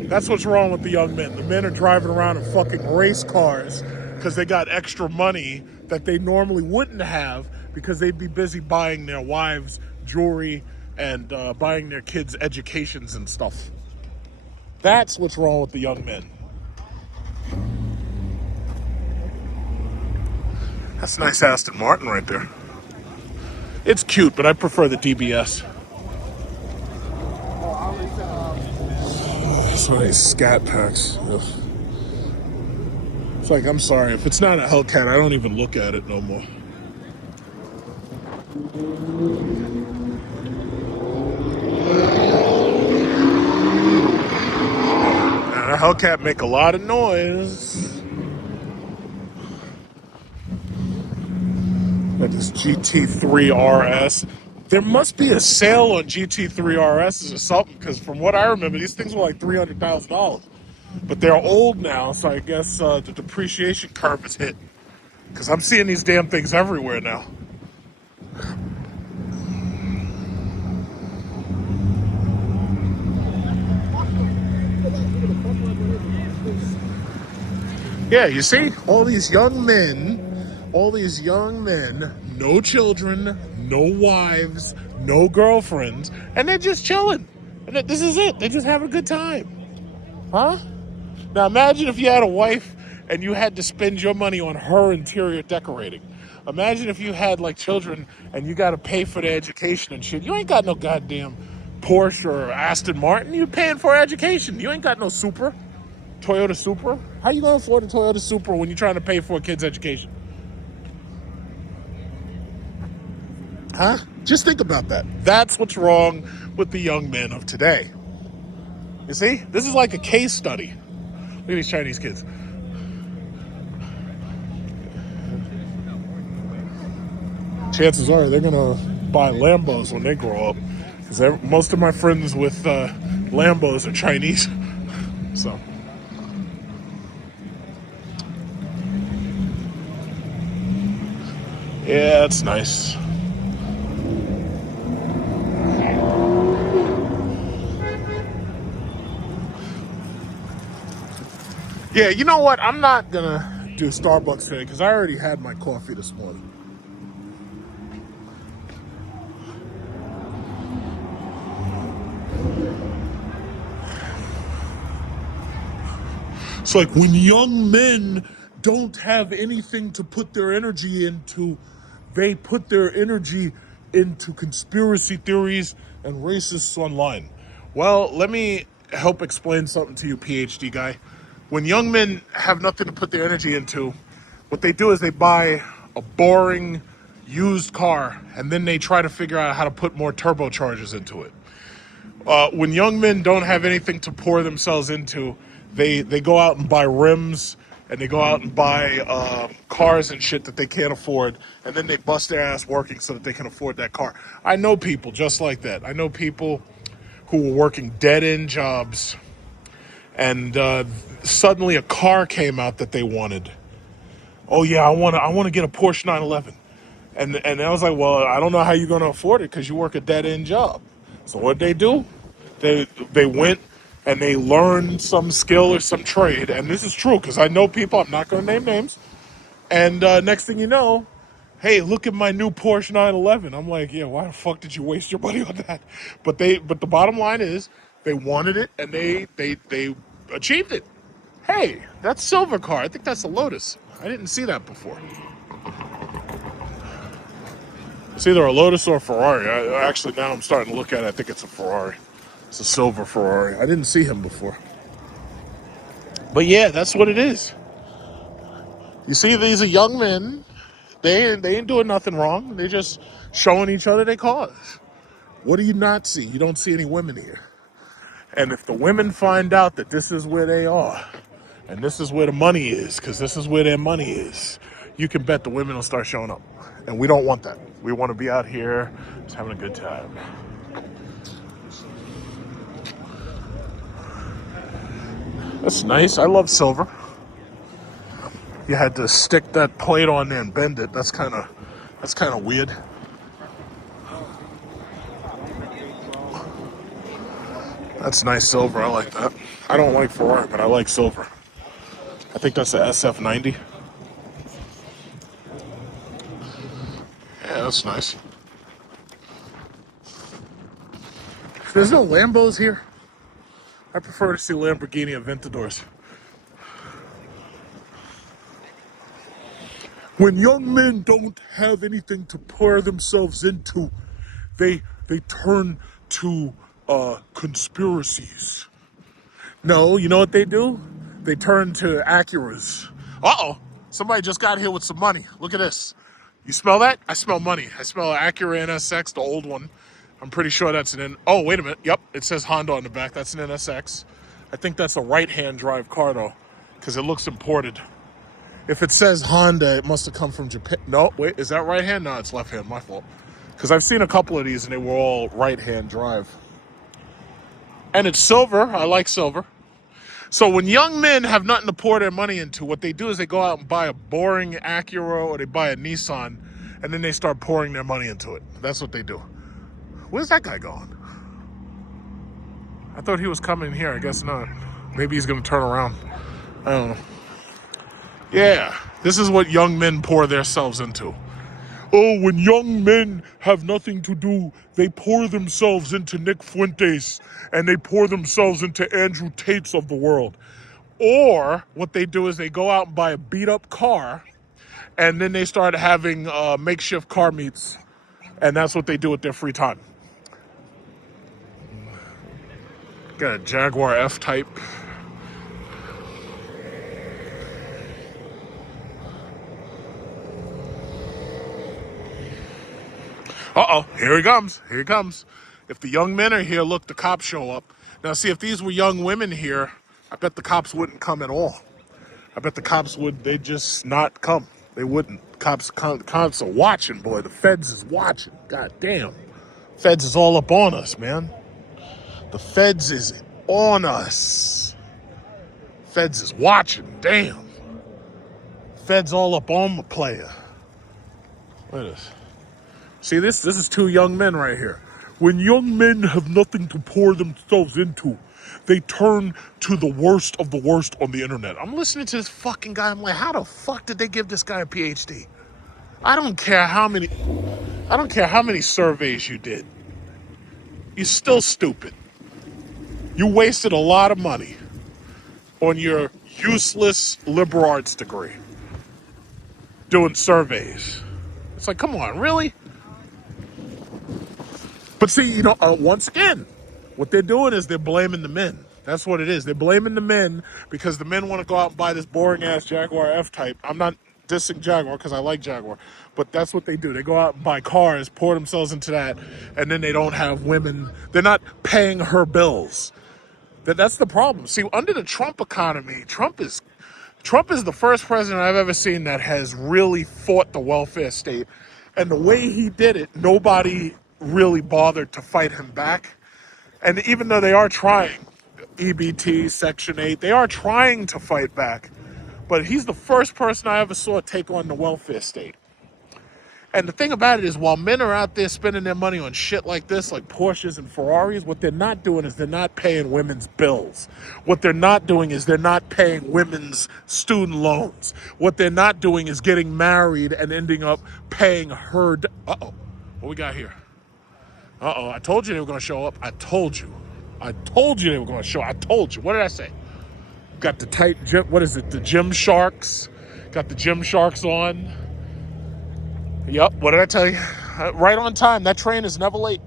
That's what's wrong with the young men. The men are driving around in fucking race cars because they got extra money that they normally wouldn't have because they'd be busy buying their wives jewelry and buying their kids educations and stuff. That's what's wrong with the young men. That's a nice Aston Martin right there. It's cute, but I prefer the DBS. So many scat packs. Ugh. It's like, I'm sorry, if it's not a Hellcat, I don't even look at it no more. Now, the Hellcat make a lot of noise. Got this GT3 RS. There must be a sale on GT3 RSs or something, because from what I remember, these things were like $300,000. But they're old now, so I guess the depreciation curve is hit. Because I'm seeing these damn things everywhere now. Yeah, you see? All these young men, no children, no wives, no girlfriends, and they're just chilling. And this is it. They just have a good time. Huh? Now imagine if you had a wife and you had to spend your money on her interior decorating. Imagine if you had like children and you got to pay for their education and shit. You ain't got no goddamn Porsche or Aston Martin. You paying for education. You ain't got no Toyota Supra. How you gonna afford a Toyota Supra when you're trying to pay for a kid's education? Huh? Just think about that. That's what's wrong with the young men of today. You see? This is like a case study. Look at these Chinese kids. Chances are they're gonna buy Lambos when they grow up, because most of my friends with Lambos are Chinese. So yeah, it's nice. Yeah, you know what? I'm not gonna do Starbucks today because I already had my coffee this morning. It's like when young men don't have anything to put their energy into, they put their energy into conspiracy theories and racists online. Well, let me help explain something to you, PhD guy. When young men have nothing to put their energy into, what they do is they buy a boring used car and then they try to figure out how to put more turbochargers into it. When young men don't have anything to pour themselves into, they go out and buy rims and they go out and buy cars and shit that they can't afford, and then they bust their ass working so that they can afford that car. I know people just like that. I know people who were working dead-end jobs, and suddenly a car came out that they wanted. Oh yeah, I want to get a Porsche 911. And I was like, well, I don't know how you're going to afford it because you work a dead-end job. So what they do? They went and they learned some skill or some trade. And this is true because I know people, I'm not going to name names. And next thing you know, hey, look at my new Porsche 911. I'm like, yeah, why the fuck did you waste your money on that? But the bottom line is they wanted it and they achieved it. Hey, that's silver car. I think that's a Lotus. I didn't see that before. It's either a Lotus or a Ferrari. Actually, now I'm starting to look at it. I think it's a Ferrari. It's a silver Ferrari. I didn't see him before. But yeah, that's what it is. You see, these are young men. They ain't doing nothing wrong. They're just showing each other their cars. What do you not see? You don't see any women here. And if the women find out that this is where they are, and this is where the money is, because this is where their money is, you can bet the women will start showing up. And we don't want that. We want to be out here just having a good time. That's nice. I love silver. You had to stick that plate on there and bend it. That's kind of weird. That's nice silver. I like that. I don't like Ferrari, but I like silver. I think that's a SF90. Yeah, that's nice. There's no Lambos here. I prefer to see Lamborghini Aventadors. When young men don't have anything to pour themselves into, they turn to conspiracies. No, you know what they do? They turn to Acuras. Uh-oh, somebody just got here with some money. Look at this. You smell that? I smell money. I smell an Acura NSX, the old one. I'm pretty sure that's oh, wait a minute. Yep, it says Honda on the back. That's an NSX. I think that's a right-hand drive car, though, because it looks imported. If it says Honda, it must have come from Japan. No, wait, is that right-hand? No, it's left-hand. My fault. Because I've seen a couple of these, and they were all right-hand drive. And it's silver. I like silver. So when young men have nothing to pour their money into, what they do is they go out and buy a boring Acura or they buy a Nissan, and then they start pouring their money into it. That's what they do. Where's that guy going? I thought he was coming here. I guess not. Maybe he's going to turn around. I don't know. Yeah, this is what young men pour themselves into. Oh, when young men have nothing to do, they pour themselves into Nick Fuentes and they pour themselves into Andrew Tates of the world. Or what they do is they go out and buy a beat up car and then they start having makeshift car meets. And that's what they do with their free time. Got a Jaguar F-Type. Uh-oh, here he comes. Here he comes. If the young men are here, look, the cops show up. Now, see, if these were young women here, I bet the cops wouldn't come at all. I bet the cops they'd just not come. They wouldn't. Cops are watching, boy. The feds is watching. God damn. Feds is all up on us, man. The feds is on us. Feds is watching. Damn. Feds all up on the player. Look at this. See, this is two young men right here. When young men have nothing to pour themselves into, they turn to the worst of the worst on the internet. I'm listening to this fucking guy. I'm like, how the fuck did they give this guy a PhD? I don't care how many surveys you did. You're still stupid. You wasted a lot of money on your useless liberal arts degree doing surveys. It's like, come on, really? But see, once again, what they're doing is they're blaming the men. That's what it is. They're blaming the men because the men want to go out and buy this boring-ass Jaguar F-Type. I'm not dissing Jaguar because I like Jaguar, but that's what they do. They go out and buy cars, pour themselves into that, and then they don't have women. They're not paying her bills. That's the problem. See, under the Trump economy, Trump is the first president I've ever seen that has really fought the welfare state. And the way he did it, nobody really bothered to fight him back. And even though they are trying, EBT, Section 8, they are trying to fight back. But he's the first person I ever saw take on the welfare state. And the thing about it is, while men are out there spending their money on shit like this, like Porsches and Ferraris, what they're not doing is they're not paying women's bills. What they're not doing is they're not paying women's student loans. What they're not doing is getting married and ending up paying her... Uh-oh. What we got here? Uh-oh. I told you they were going to show up. I told you they were going to show up. I told you. What did I say? Got the tight gym... What is it? The Gym Sharks. Got the Gym Sharks on. Yep, what did I tell you? Right on time. That train is never late.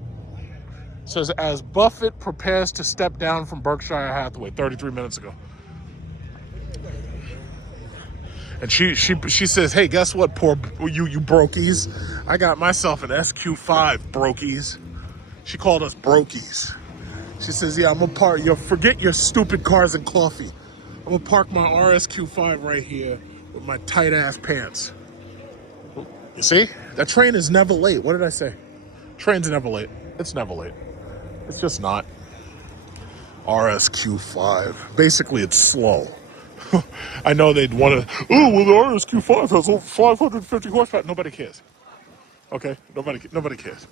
It says, as Buffett prepares to step down from Berkshire Hathaway 33 minutes ago. And she says, hey, guess what, poor you brokies? I got myself an SQ5, brokies. She called us brokies. She says, yeah, I'm going to forget your stupid cars and coffee. I'm going to park my RSQ5 right here with my tight-ass pants. You see? That train is never late. What did I say? Train's never late. It's never late. It's just not. RSQ5. Basically, it's slow. I know they'd want to, oh, well, the RSQ5 has over 550 horsepower. Nobody cares. Okay? Nobody cares.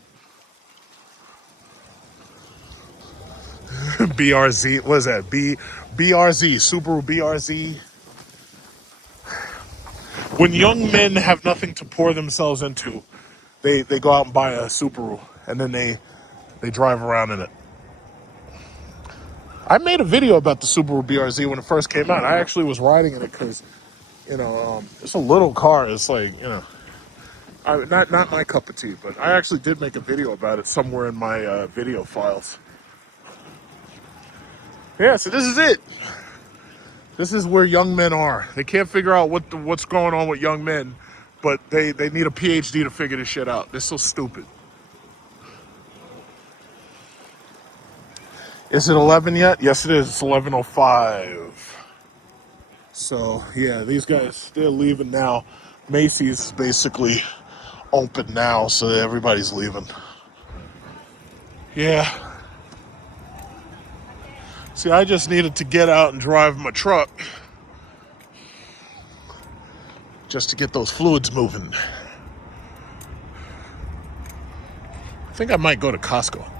BRZ. What is that? BRZ. Subaru BRZ. When young men have nothing to pour themselves into, they go out and buy a Subaru, and then they drive around in it. I made a video about the Subaru BRZ when it first came out. I actually was riding in it because, it's a little car. It's like, not my cup of tea, but I actually did make a video about it somewhere in my video files. Yeah, so this is it. This is where young men are. They can't figure out what's going on with young men, but they need a PhD to figure this shit out. They're so stupid. Is it 11 yet? Yes, it is. It's 11:05. So, yeah, these guys, they're leaving now. Macy's is basically open now, so everybody's leaving. Yeah. See, I just needed to get out and drive my truck just to get those fluids moving. I think I might go to Costco.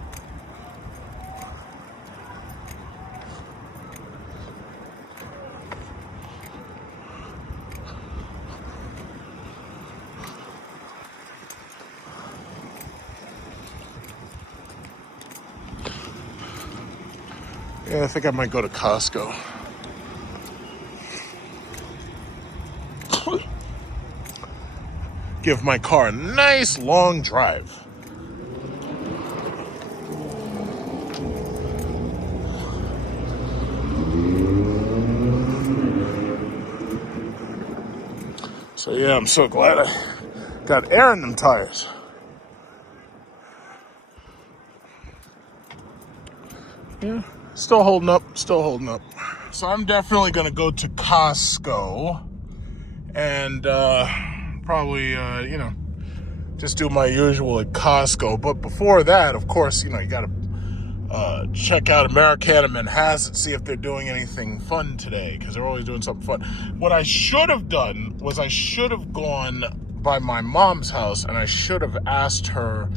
Yeah, I think I might go to Costco. Give my car a nice long drive. So yeah, I'm so glad I got air in them tires. Yeah, still holding up, still holding up. So I'm definitely gonna go to Costco and probably, just do my usual at Costco. But before that, of course, you gotta check out Americana Manhasset, see if they're doing anything fun today, because they're always doing something fun. What I should have done was I should have gone by my mom's house and I should have asked her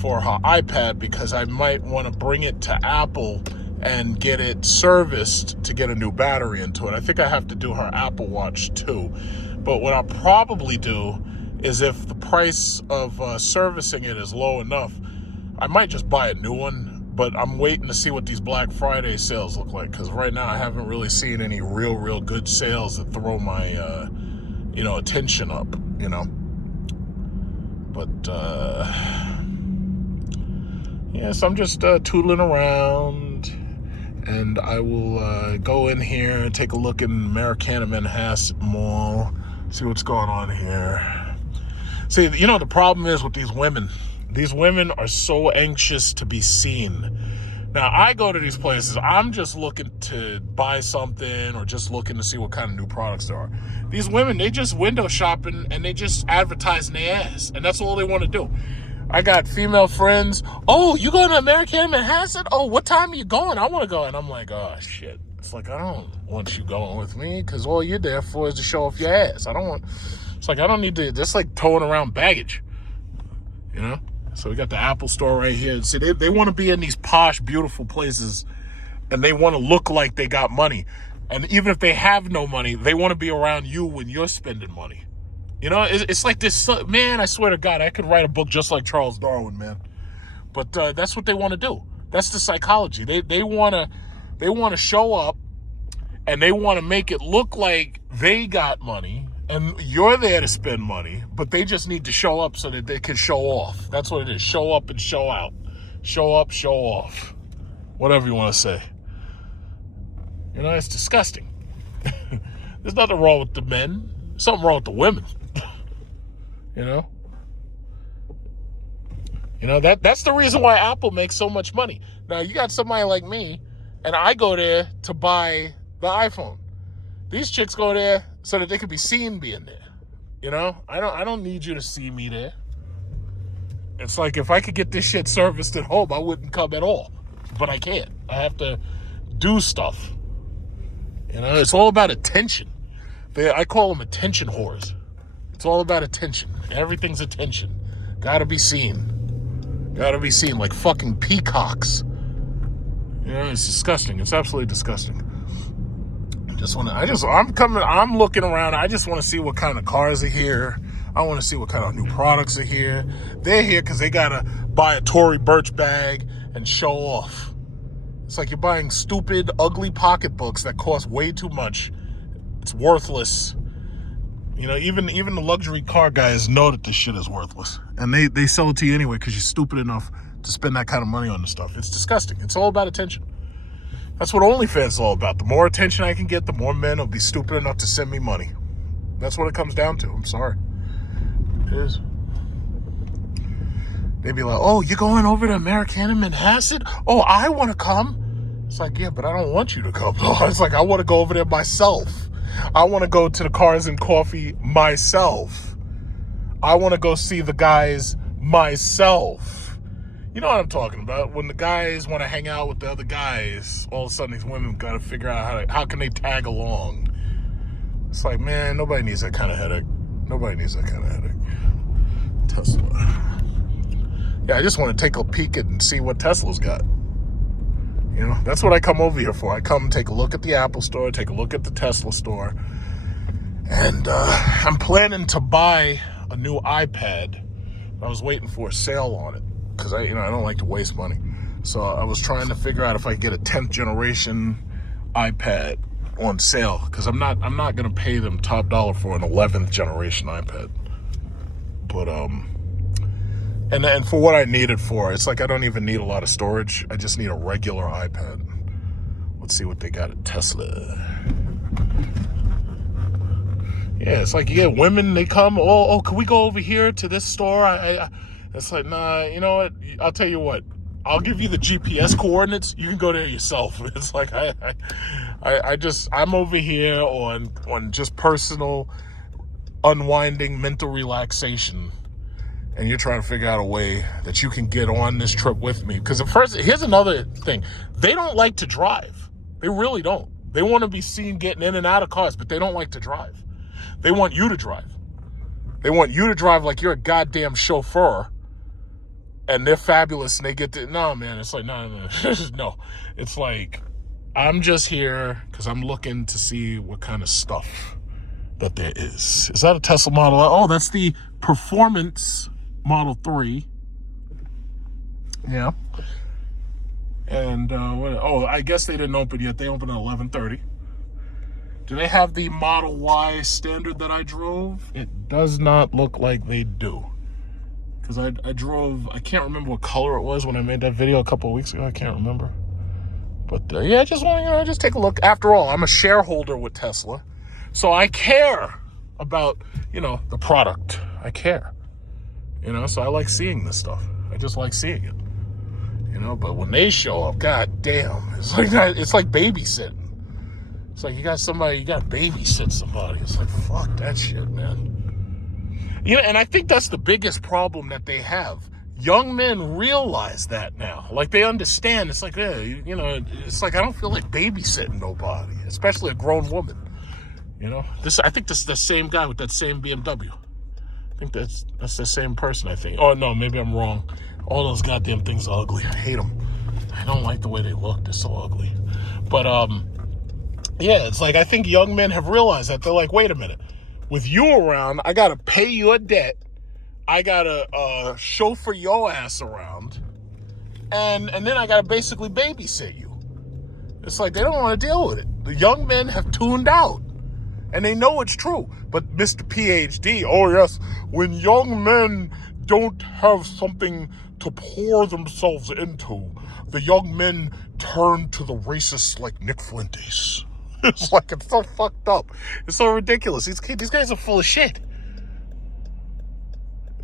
for her iPad, because I might want to bring it to Apple and get it serviced to get a new battery into it. I think I have to do her Apple Watch too. But what I'll probably do is, if the price of servicing it is low enough, I might just buy a new one. But I'm waiting to see what these Black Friday sales look like, because right now I haven't really seen any real good sales that throw my attention up, But yes, I'm just tootling around, and I will go in here and take a look in Americana Manhasset Mall, see what's going on here. See, the problem is with these women. These women are so anxious to be seen. Now, I go to these places, I'm just looking to buy something or just looking to see what kind of new products there are. These women, they just window shopping and they just advertising their ass, and that's all they want to do. I got female friends. Oh, you going to Americana Manhasset? Oh, what time are you going? I want to go. And I'm like, oh, shit. It's like, I don't want you going with me, because all you're there for is to show off your ass. I don't need to, just like towing around baggage, So we got the Apple store right here. See, they want to be in these posh, beautiful places, and they want to look like they got money. And even if they have no money, they want to be around you when you're spending money. It's like this, man, I swear to God, I could write a book just like Charles Darwin, man. But that's what they want to do. That's the psychology. They want to show up, and they want to make it look like they got money, and you're there to spend money, but they just need to show up so that they can show off. That's what it is. Show up and show out. Show up, show off. Whatever you want to say. It's disgusting. There's nothing wrong with the men. There's something wrong with the women. That's the reason why Apple makes so much money. Now, you got somebody like me, and I go there to buy the iPhone. These chicks go there so that they can be seen being there. I don't need you to see me there. It's like, if I could get this shit serviced at home, I wouldn't come at all. But I can't. I have to do stuff. It's all about attention. I call them attention whores. It's all about attention. Everything's attention. Gotta be seen. Gotta be seen like fucking peacocks. It's disgusting. It's absolutely disgusting. I'm looking around. I just want to see what kind of cars are here. I want to see what kind of new products are here. They're here because they gotta buy a Tory Burch bag and show off. It's like you're buying stupid, ugly pocketbooks that cost way too much. It's worthless. Even the luxury car guys know that this shit is worthless. And they sell it to you anyway because you're stupid enough to spend that kind of money on this stuff. It's disgusting. It's all about attention. That's what OnlyFans is all about. The more attention I can get, the more men will be stupid enough to send me money. That's what it comes down to. I'm sorry. It is. They'd be like, oh, you're going over to Americana Manhasset? Oh, I want to come. It's like, yeah, but I don't want you to go. It's like, I want to go over there myself. I want to go to the Cars and Coffee myself. I want to go see the guys myself. You know what I'm talking about? When the guys want to hang out with the other guys, all of a sudden these women got to figure out how can they tag along. It's like, man, nobody needs that kind of headache. Nobody needs that kind of headache. Tesla. Yeah, I just want to take a peek at and see what Tesla's got. You know, that's what I come over here for. I come take a look at the Apple store, take a look at the Tesla store. And I'm planning to buy a new iPad. I was waiting for a sale on it because I don't like to waste money. So I was trying to figure out if I could get a 10th generation iPad on sale because I'm not going to pay them top dollar for an 11th generation iPad. But and for what I need it for, it's like I don't even need a lot of storage. I just need a regular iPad. Let's see what they got at Tesla. Yeah, it's like you get women, they come, oh, can we go over here to this store? It's like, nah, you know what? I'll tell you what. I'll give you the GPS coordinates. You can go there yourself. It's like I'm over here on just personal, unwinding mental relaxation. And you're trying to figure out a way that you can get on this trip with me. Because here's another thing. They don't like to drive. They really don't. They want to be seen getting in and out of cars, but they don't like to drive. They want you to drive. They want you to drive like you're a goddamn chauffeur. And they're fabulous. And they get to, no, man. It's like, no. No. It's like, I'm just here because I'm looking to see what kind of stuff that there is. Is that a Tesla Model? Oh, that's the Performance Model 3. Yeah. And, I guess they didn't open yet. They opened at 11:30. Do they have the Model Y Standard that I drove? It does not look like they do. Because I drove, I can't remember what color it was when I made that video a couple of weeks ago. I can't remember. But, yeah, I just want to, just take a look. After all, I'm a shareholder with Tesla. So I care about, the product. I care. So I like seeing this stuff. I just like seeing it. But when they show up, god damn, it's like babysitting. It's like you got to babysit somebody. It's like, fuck that shit, man. And I think that's the biggest problem that they have. Young men realize that now. Like, they understand. It's like, it's like I don't feel like babysitting nobody, especially a grown woman. I think this is the same guy with that same BMW. I think that's the same person, I think. Oh, no, maybe I'm wrong. All those goddamn things are ugly. I hate them. I don't like the way they look. They're so ugly. But, yeah, it's like I think young men have realized that. They're like, wait a minute. With you around, I got to pay your debt. I got to chauffeur your ass around. And then I got to basically babysit you. It's like they don't want to deal with it. The young men have tuned out. And they know it's true. But Mr. PhD, oh yes, when young men don't have something to pour themselves into, the young men turn to the racists like Nick Fuentes. It's like, it's so fucked up. It's so ridiculous. These guys are full of shit.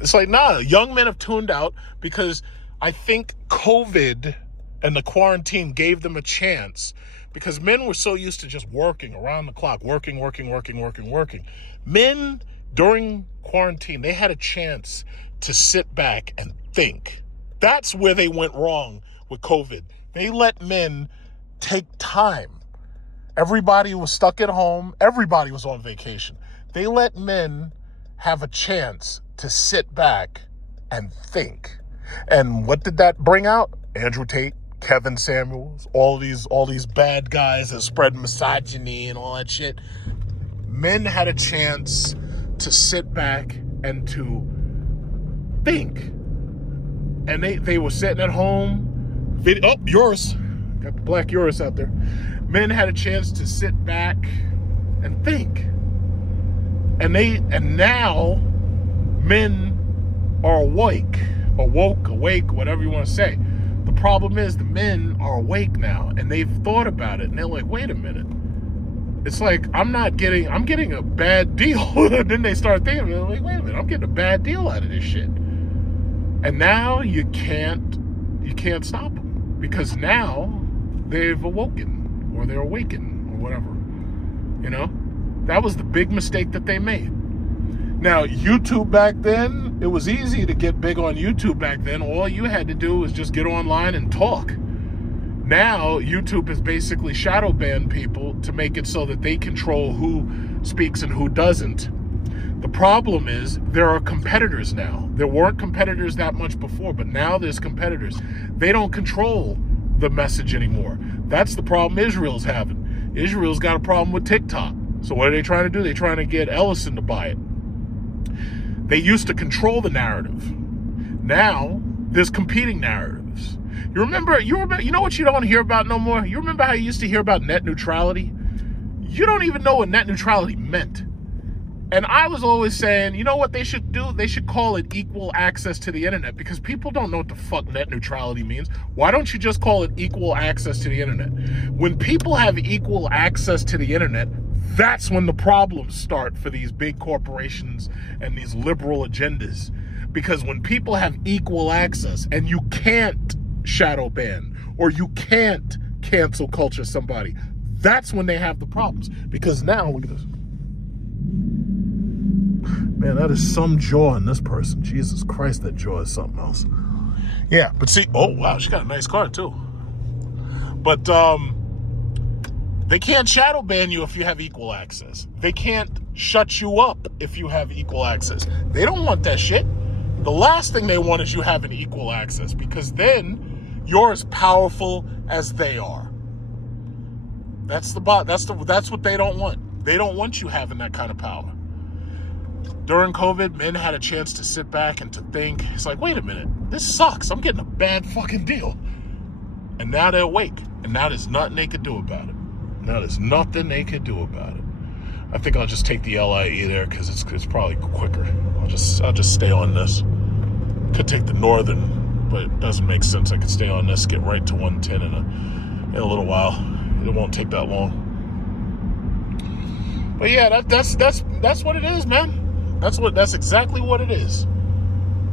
It's like, nah, young men have tuned out because I think COVID and the quarantine gave them a chance because men were so used to just working around the clock, working. Men, during quarantine, they had a chance to sit back and think. That's where they went wrong with COVID. They let men take time. Everybody was stuck at home. Everybody was on vacation. They let men have a chance to sit back and think. And what did that bring out? Andrew Tate, Kevin Samuels, all these bad guys that spread misogyny and all that shit. Men had a chance to sit back and to think. And they were sitting at home. Urus. Got the black Urus out there. Men had a chance to sit back and think. And now men are awake, whatever you want to say. The problem is the men are awake now and they've thought about it and they're like, wait a minute. It's like, I'm getting a bad deal. And then they start thinking, they're like, wait a minute, I'm getting a bad deal out of this shit. And now you can't stop them because now they've awoken or they're awakened or whatever. You know, that was the big mistake that they made. Now, YouTube back then, it was easy to get big on YouTube back then. All you had to do was just get online and talk. Now, YouTube has basically shadow banned people to make it so that they control who speaks and who doesn't. The problem is there are competitors now. There weren't competitors that much before, but now there's competitors. They don't control the message anymore. That's the problem Israel's having. Israel's got a problem with TikTok. So what are they trying to do? They're trying to get Ellison to buy it. They used to control the narrative. Now there's competing narratives. You remember, you know what you don't hear about no more? You remember how you used to hear about net neutrality? You don't even know what net neutrality meant. And I was always saying, you know what they should do? They should call it equal access to the internet, because people don't know what the fuck net neutrality means. Why don't you just call it equal access to the internet? When people have equal access to the internet, that's when the problems start for these big corporations and these liberal agendas. Because when people have equal access and you can't shadow ban or you can't cancel culture somebody, that's when they have the problems. Because now, look at this. Man, that is some jaw in this person. Jesus Christ, that jaw is something else. Yeah, but see, oh wow, she got a nice car too. But they can't shadow ban you if you have equal access. They can't shut you up if you have equal access. They don't want that shit. The last thing they want is you having equal access, because then you're as powerful as they are. That's what they don't want. They don't want you having that kind of power. During COVID, men had a chance to sit back and to think. It's like, wait a minute, this sucks. I'm getting a bad fucking deal. And now they're awake. And now there's nothing they could do about it. Now there's nothing they could do about it. I think I'll just take the LIE there because it's probably quicker. I'll just stay on this. Could take the Northern, but it doesn't make sense. I could stay on this, get right to 110 in a little while. It won't take that long. But yeah, that's what it is, man. That's exactly what it is.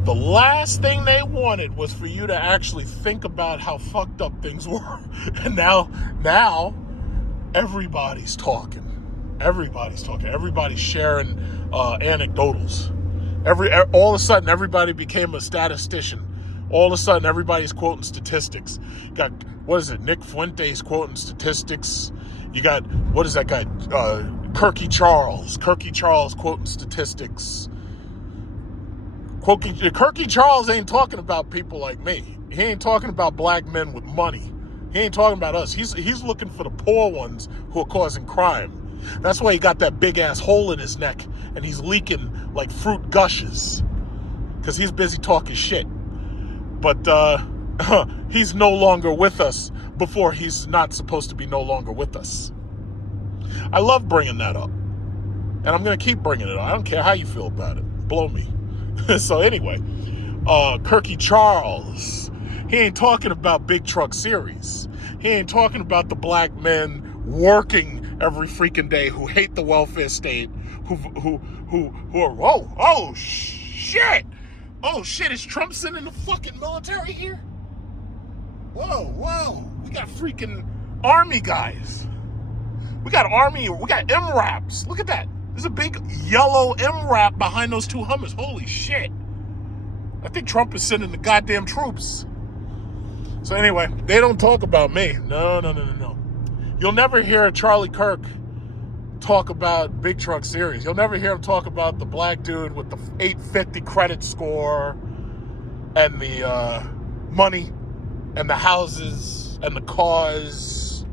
The last thing they wanted was for you to actually think about how fucked up things were. And now everybody's talking. Everybody's talking. Everybody's sharing anecdotals. All of a sudden, everybody became a statistician. All of a sudden, everybody's quoting statistics. You got, what is it, Nick Fuentes quoting statistics. You got, what is that guy, Kirky Charles. Kirky Charles quoting statistics. Kirky Charles ain't talking about people like me. He ain't talking about black men with money. He ain't talking about us. He's looking for the poor ones who are causing crime. That's why he got that big ass hole in his neck and he's leaking like fruit gushes. Because he's busy talking shit. But he's no longer with us before he's not supposed to be no longer with us. I love bringing that up. And I'm going to keep bringing it up. I don't care how you feel about it. Blow me. So anyway, Kirky Charles, he ain't talking about Big Truck Series. He ain't talking about the black men working every freaking day who hate the welfare state, who are, oh shit, is Trump sending the fucking military here? Whoa, we got freaking army guys. We got MRAPs. Look at that. There's a big yellow MRAP behind those two Hummers. Holy shit. I think Trump is sending the goddamn troops. So anyway, they don't talk about me. No. You'll never hear Charlie Kirk talk about Big Truck Series. You'll never hear him talk about the black dude with the 850 credit score and the money and the houses and the cars.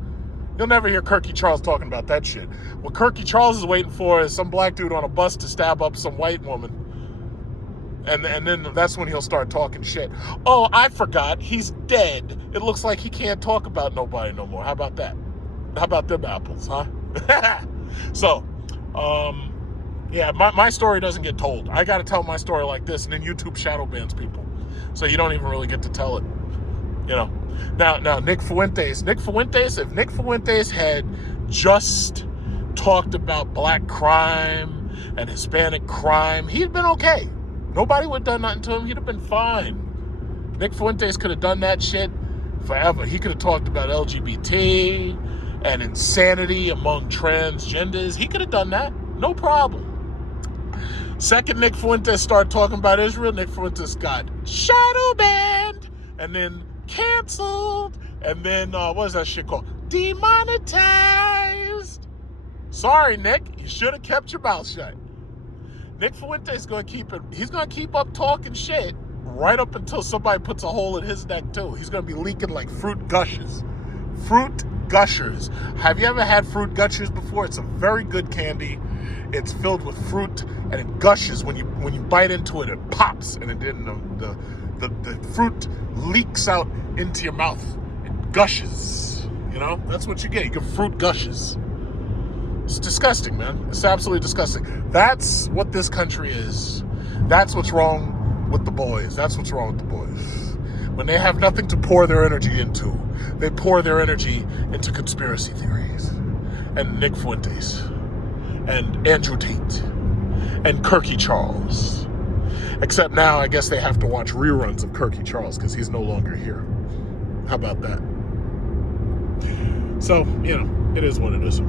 You'll never hear Kirky Charles talking about that shit. What Kirky Charles is waiting for is some black dude on a bus to stab up some white woman. And then that's when he'll start talking shit. Oh, I forgot. He's dead. It looks like he can't talk about nobody no more. How about that? How about them apples, huh? So, yeah, my story doesn't get told. I got to tell my story like this, and then YouTube shadow bans people. So you don't even really get to tell it. You know. Now, Nick Fuentes, if Nick Fuentes had just talked about black crime and Hispanic crime, he'd been okay. Nobody would have done nothing to him. He'd have been fine. Nick Fuentes could have done that shit forever. He could have talked about LGBT and insanity among transgenders. He could have done that. No problem. Second, Nick Fuentes started talking about Israel. Nick Fuentes got shadow banned and then canceled. And then, what is that shit called? Demonetized. Sorry, Nick. You should have kept your mouth shut. Nick Fuentes is going to keep it. He's going to keep up talking shit right up until somebody puts a hole in his neck, too. He's going to be leaking like fruit gushers. Fruit gushers. Have you ever had fruit gushers before? It's a very good candy. It's filled with fruit and it gushes when you bite into it. It pops and then the fruit leaks out into your mouth. It gushes. You know, that's what you get. You get fruit gushes. It's disgusting, man. It's absolutely disgusting. That's what this country is. That's what's wrong with the boys. That's what's wrong with the boys. When they have nothing to pour their energy into, they pour their energy into conspiracy theories. And Nick Fuentes. And Andrew Tate. And Kirky Charles. Except now, I guess they have to watch reruns of Kirky Charles because he's no longer here. How about that? So, you know, it is what it is.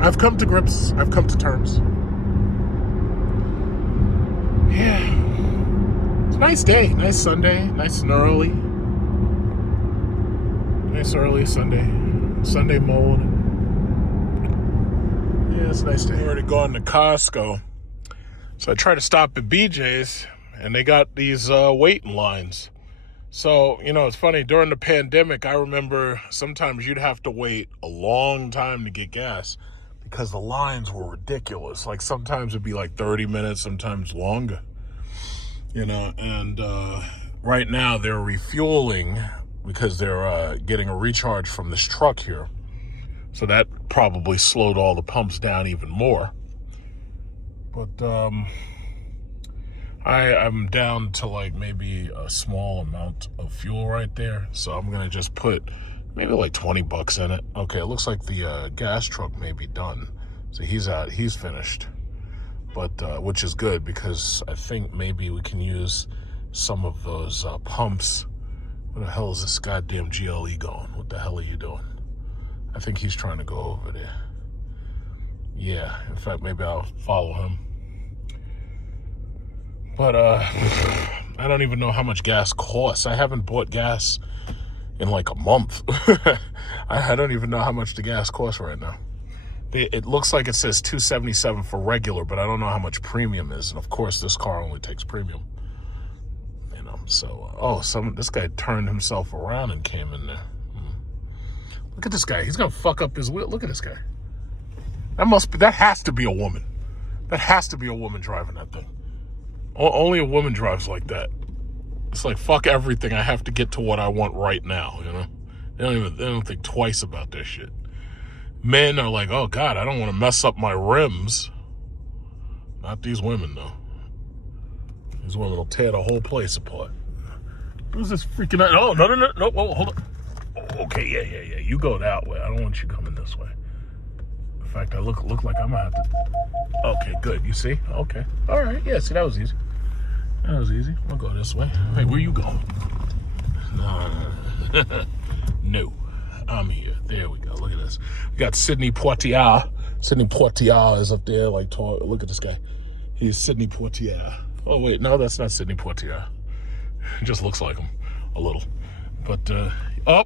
I've come to grips. I've come to terms. Yeah. It's a nice day. Nice Sunday. Nice and early. Nice early Sunday. Sunday mode. Yeah, it's a nice day. I've already gone to Costco. So I tried to stop at BJ's, and they got these waiting lines. So, you know, it's funny. During the pandemic, I remember sometimes you'd have to wait a long time to get gas because the lines were ridiculous. Like sometimes it'd be like 30 minutes, sometimes longer. You know, and right now they're refueling because they're getting a recharge from this truck here. So that probably slowed all the pumps down even more. But I'm down to like maybe a small amount of fuel right there. So I'm going to just put maybe like $20 in it. Okay, it looks like the gas truck may be done. So he's out, he's finished. But which is good because I think maybe we can use some of those pumps. Where the hell is this goddamn GLE going? What the hell are you doing? I think he's trying to go over there. Yeah, in fact, maybe I'll follow him. But I don't even know how much gas costs. I haven't bought gas in like a month. I don't even know how much the gas costs right now. It looks like it says $2.77 for regular, but I don't know how much premium is. And of course, this car only takes premium. You know, so this guy turned himself around and came in there. Look at this guy. He's gonna fuck up his wheel. Look at this guy. That has to be a woman. That has to be a woman driving that thing. Only a woman drives like that. It's like, fuck everything. I have to get to what I want right now, you know? They don't think twice about this shit. Men are like, oh God, I don't want to mess up my rims. Not these women, though. These women will tear the whole place apart. Who's this freaking out? Oh, no, oh, hold on. Okay, yeah. You go that way. I don't want you coming this way. In fact, I look like I'm gonna have to. Okay, good. You see? Okay. All right. Yeah. See, that was easy. I'll go this way. Hey, where you going? No. No. I'm here. There we go. Look at this. We got Sidney Poitier. Sidney Poitier is up there, like tall. Look at this guy. He's Sidney Poitier. Oh wait, no, that's not Sidney Poitier. It just looks like him a little. But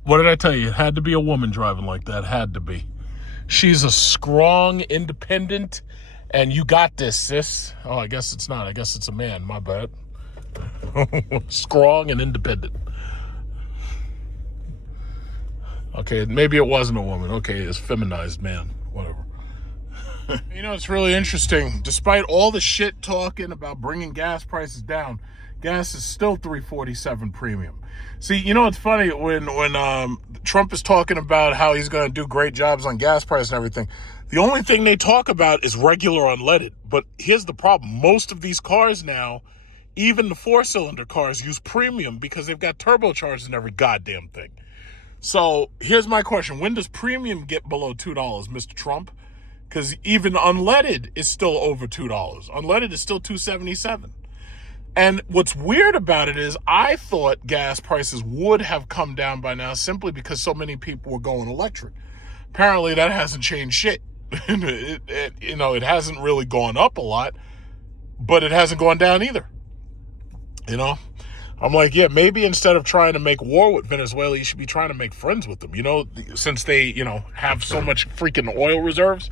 what did I tell you? It had to be a woman driving like that. Had to be. She's a strong, independent, and you got this, sis. Oh, I guess it's not. I guess it's a man. My bad. Strong and independent. Okay, maybe it wasn't a woman. Okay, it's feminized man. Whatever. You know, it's really interesting. Despite all the shit talking about bringing gas prices down, gas is still $3.47 premium. See, you know, it's funny when Trump is talking about how he's going to do great jobs on gas price and everything. The only thing they talk about is regular unleaded. But here's the problem. Most of these cars now, even the 4-cylinder cars, use premium because they've got turbochargers in every goddamn thing. So here's my question. When does premium get below $2, Mr. Trump? Because even unleaded is still over $2. Unleaded is still $2.77. And what's weird about it is I thought gas prices would have come down by now simply because so many people were going electric. Apparently that hasn't changed shit. It hasn't really gone up a lot, but it hasn't gone down either. I'm like, yeah, maybe instead of trying to make war with Venezuela, you should be trying to make friends with them, since they, have so much freaking oil reserves.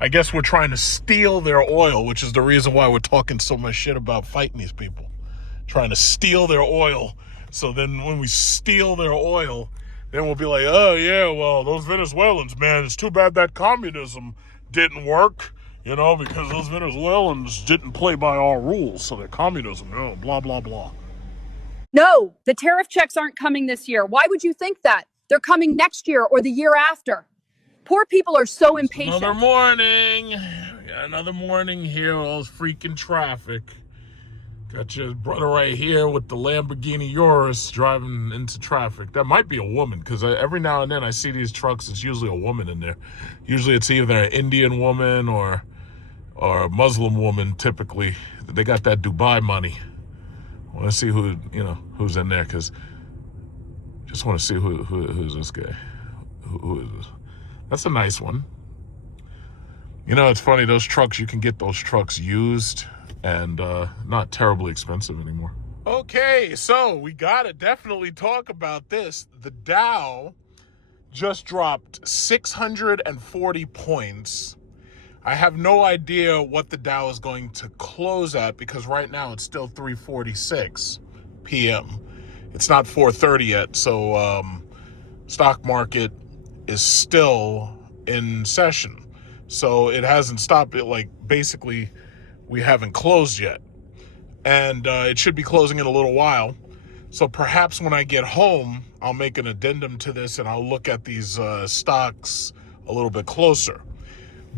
I guess we're trying to steal their oil, which is the reason why we're talking so much shit about fighting these people. Trying to steal their oil. So then when we steal their oil, then we'll be like, oh, yeah, well, those Venezuelans, man, it's too bad that communism didn't work, because those Venezuelans didn't play by our rules. So they're communism, blah, blah, blah. No, the tariff checks aren't coming this year. Why would you think that? They're coming next year or the year after. Poor people are so impatient. Another morning. Yeah, another morning here, all this freaking traffic. Got your brother right here with the Lamborghini Urus driving into traffic. That might be a woman, because every now and then I see these trucks, it's usually a woman in there. Usually it's either an Indian woman or a Muslim woman, typically. They got that Dubai money. I want to see who's in there, because just want to see who's this guy. Who is this? That's a nice one. It's funny, those trucks, you can get those trucks used and not terribly expensive anymore. Okay, so we gotta definitely talk about this. The Dow just dropped 640 points. I have no idea what the Dow is going to close at, because right now it's still 3:46 p.m. It's not 4:30 yet, so stock market is still in session. So it hasn't stopped. Basically, we haven't closed yet. And it should be closing in a little while. So perhaps when I get home, I'll make an addendum to this and I'll look at these stocks a little bit closer.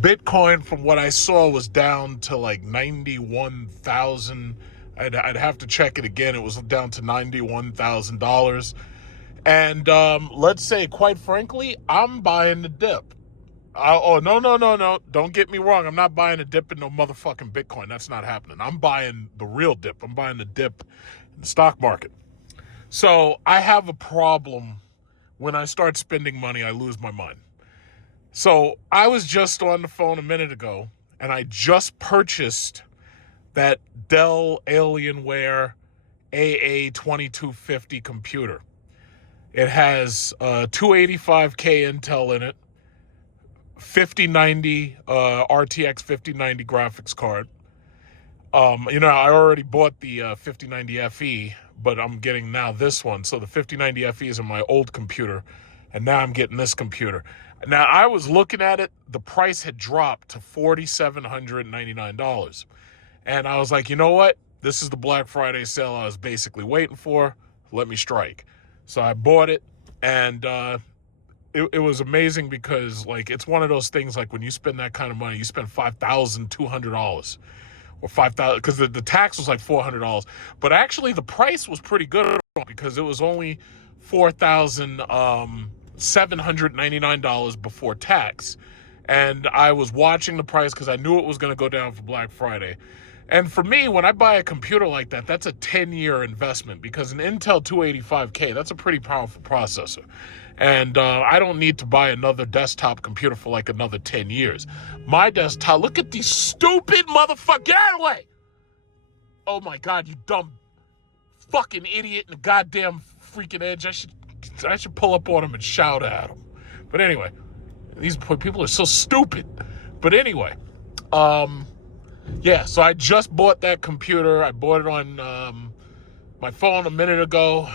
Bitcoin, from what I saw, was down to 91,000. I'd have to check it again. It was down to $91,000. And let's say, quite frankly, I'm buying the dip. No. Don't get me wrong. I'm not buying a dip in no motherfucking Bitcoin. That's not happening. I'm buying the real dip. I'm buying the dip in the stock market. So I have a problem. When I start spending money, I lose my mind. So I was just on the phone a minute ago, and I just purchased that Dell Alienware AA2250 computer. It has 285K Intel in it, 5090 RTX 5090 graphics card. I already bought the 5090 FE, but I'm getting now this one. So the 5090 FE is in my old computer, and now I'm getting this computer. Now, I was looking at it. The price had dropped to $4,799. And I was like, you know what? This is the Black Friday sale I was basically waiting for. Let me strike. So I bought it, and it was amazing because, it's one of those things, when you spend that kind of money, you spend $5,200 or $5,000, because the tax was $400. But actually, the price was pretty good because it was only $4,799 before tax. And I was watching the price because I knew it was going to go down for Black Friday. And for me, when I buy a computer like that, that's a 10-year investment, because an Intel 285K, that's a pretty powerful processor. And I don't need to buy another desktop computer for another 10 years. My desktop, look at these stupid motherfuckers. Get out of the way. Oh my God, you dumb fucking idiot in the goddamn freaking edge. I should pull up on him and shout at him. But anyway, these people are so stupid. But anyway, yeah, so I just bought that computer. I bought it on my phone a minute ago,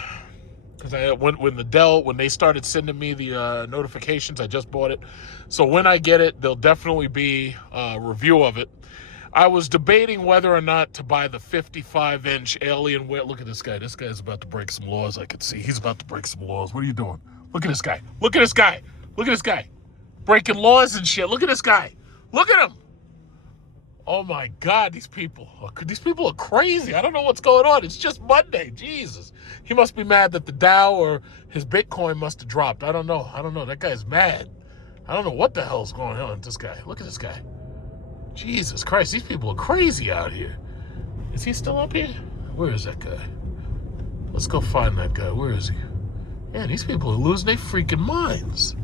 because when they started sending me the notifications, I just bought it. So when I get it, there'll definitely be a review of it. I was debating whether or not to buy the 55-inch Alienware. Look at this guy. This guy's about to break some laws, I could see. He's about to break some laws. What are you doing? Look at this guy. Look at this guy. Look at this guy. Breaking laws and shit. Look at this guy. Look at him. Oh my God, these people are crazy. I don't know what's going on. It's just Monday. Jesus. He must be mad that the Dow or his Bitcoin must have dropped. I don't know. That guy's mad. I don't know what the hell's going on with this guy. Look at this guy. Jesus Christ, these people are crazy out here. Is he still up here? Where is that guy? Let's go find that guy. Where is he? Man, these people are losing their freaking minds.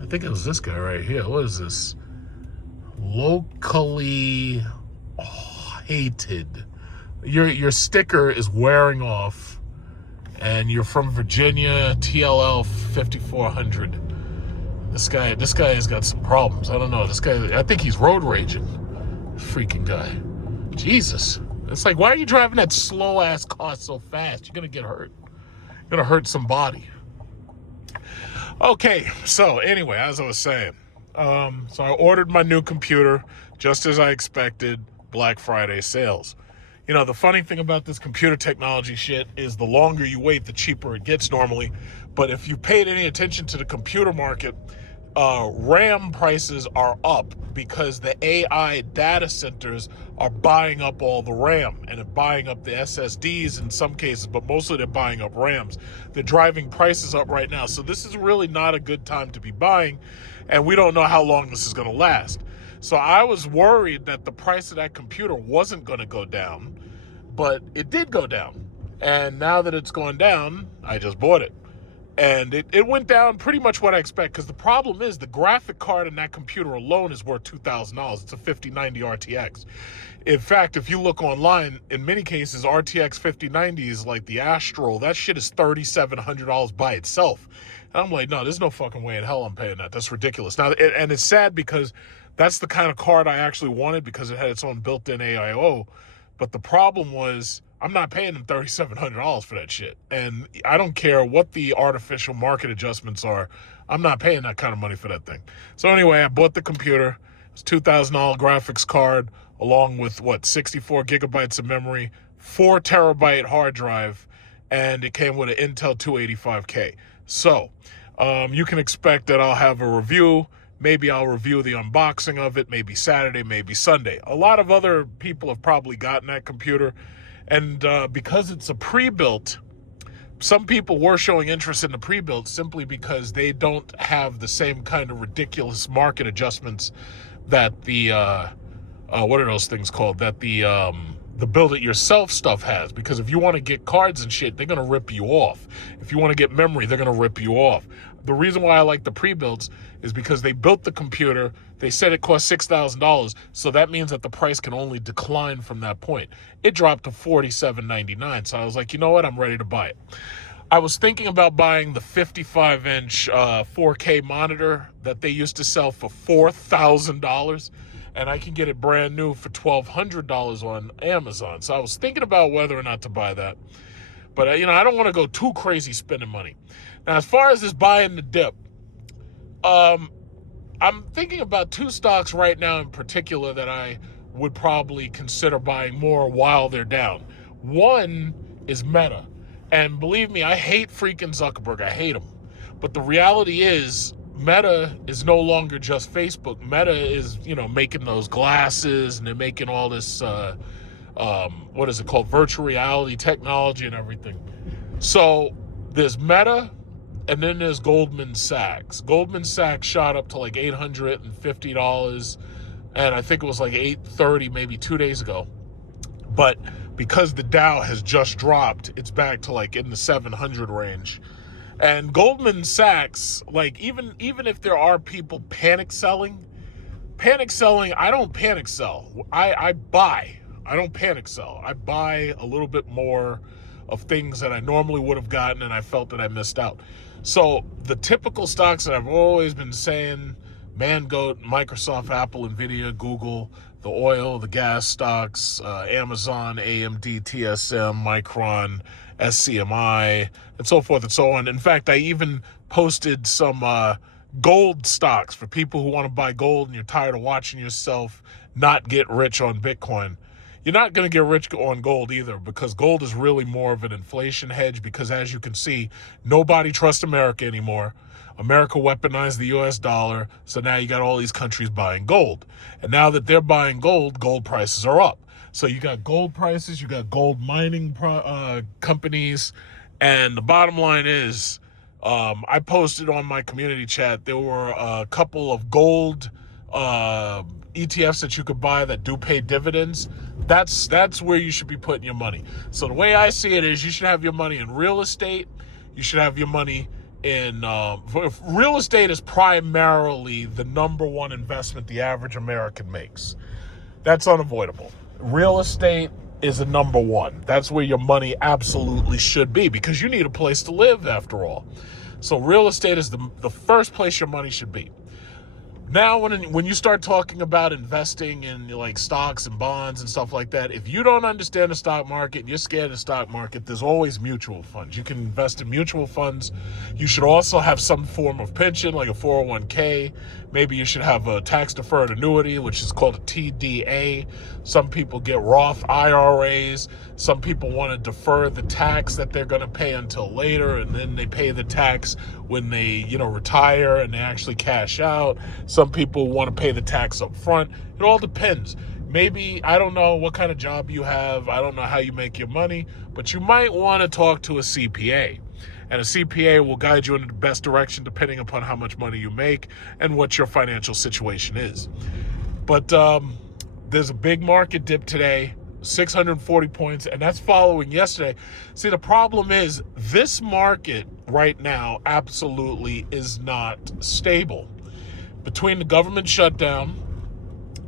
I think it was this guy right here. What is this? Locally hated. Your sticker is wearing off, and you're from Virginia, TLL 5400. This guy has got some problems. I don't know. This guy, I think he's road raging. Freaking guy. Jesus. It's like, why are you driving that slow ass car so fast? You're gonna get hurt. You're gonna hurt somebody. Okay, so anyway, as I was saying, so I ordered my new computer just as I expected. Black Friday sales. You know, the funny thing about this computer technology shit is the longer you wait, the cheaper it gets normally. But if you paid any attention to the computer market, RAM prices are up because the AI data centers are buying up all the RAM and are buying up the SSDs in some cases, but mostly they're buying up RAMs. They're driving prices up right now. So this is really not a good time to be buying, and we don't know how long this is going to last. So I was worried that the price of that computer wasn't going to go down, but it did go down. And now that it's gone down, I just bought it. And it went down pretty much what I expect, because the problem is the graphic card in that computer alone is worth $2,000. It's a 5090 RTX. In fact, if you look online, in many cases, RTX 5090 is like the Astral. That shit is $3,700 by itself. And I'm like, no, there's no fucking way in hell I'm paying that. That's ridiculous. Now, and it's sad because that's the kind of card I actually wanted because it had its own built-in AIO. But the problem was, I'm not paying them $3,700 for that shit. And I don't care what the artificial market adjustments are. I'm not paying that kind of money for that thing. So anyway, I bought the computer. It's $2,000 graphics card along with, 64 gigabytes of memory, 4 terabyte hard drive, and it came with an Intel 285K. So you can expect that I'll have a review. Maybe I'll review the unboxing of it, maybe Saturday, maybe Sunday. A lot of other people have probably gotten that computer. And because it's a pre-built, some people were showing interest in the pre-built simply because they don't have the same kind of ridiculous market adjustments that the, what are those things called? That the build-it-yourself stuff has. Because if you want to get cards and shit, they're going to rip you off. If you want to get memory, they're going to rip you off. The reason why I like the pre-builds is because they built the computer, they said it cost $6,000, so that means that the price can only decline from that point. It dropped to $47.99, so I was like, you know what, I'm ready to buy it. I was thinking about buying the 55-inch 4K monitor that they used to sell for $4,000, and I can get it brand new for $1,200 on Amazon. So I was thinking about whether or not to buy that. But, I don't want to go too crazy spending money. Now, as far as this buying the dip, I'm thinking about 2 stocks right now in particular that I would probably consider buying more while they're down. One is Meta. And believe me, I hate freaking Zuckerberg. I hate him. But the reality is, Meta is no longer just Facebook. Meta is, making those glasses, and they're making all this, what is it called? Virtual reality technology and everything. So there's Meta, and then there's Goldman Sachs. Goldman Sachs shot up to like $850, and I think it was like $830 maybe 2 days ago. But because the Dow has just dropped, it's back to like in the 700 range. And Goldman Sachs, like even if there are people panic selling, I don't panic sell. I buy. I don't panic sell. I buy a little bit more of things that I normally would have gotten, and I felt that I missed out. So the typical stocks that I've always been saying, Mangoat, Microsoft, Apple, Nvidia, Google, the oil, the gas stocks, Amazon, AMD, TSM, Micron, SCMI, and so forth and so on. In fact, I even posted some gold stocks for people who want to buy gold and you're tired of watching yourself not get rich on Bitcoin. You're not going to get rich on gold either, because gold is really more of an inflation hedge, because as you can see, nobody trusts America anymore. America weaponized the US dollar, so now you got all these countries buying gold. And now that they're buying gold, gold prices are up. So you got gold prices, you got gold mining companies, and the bottom line is, I posted on my community chat, there were a couple of gold ETFs that you could buy that do pay dividends, that's where you should be putting your money. So the way I see it is you should have your money in real estate. You should have your money in real estate is primarily the number one investment the average American makes. That's unavoidable. Real estate is the number one. That's where your money absolutely should be because you need a place to live after all. So real estate is the first place your money should be. Now, when you start talking about investing in like stocks and bonds and stuff like that, if you don't understand the stock market and you're scared of the stock market, there's always mutual funds. You can invest in mutual funds. You should also have some form of pension, like a 401k. Maybe you should have a tax-deferred annuity, which is called a TDA. Some people get Roth IRAs. Some people want to defer the tax that they're going to pay until later, and then they pay the tax when they, retire and they actually cash out. Some people want to pay the tax up front. It all depends. Maybe, I don't know what kind of job you have. I don't know how you make your money, but you might want to talk to a CPA. And a CPA will guide you in the best direction depending upon how much money you make and what your financial situation is. But there's a big market dip today, 640 points, and that's following yesterday. See, the problem is this market right now absolutely is not stable. Between the government shutdown,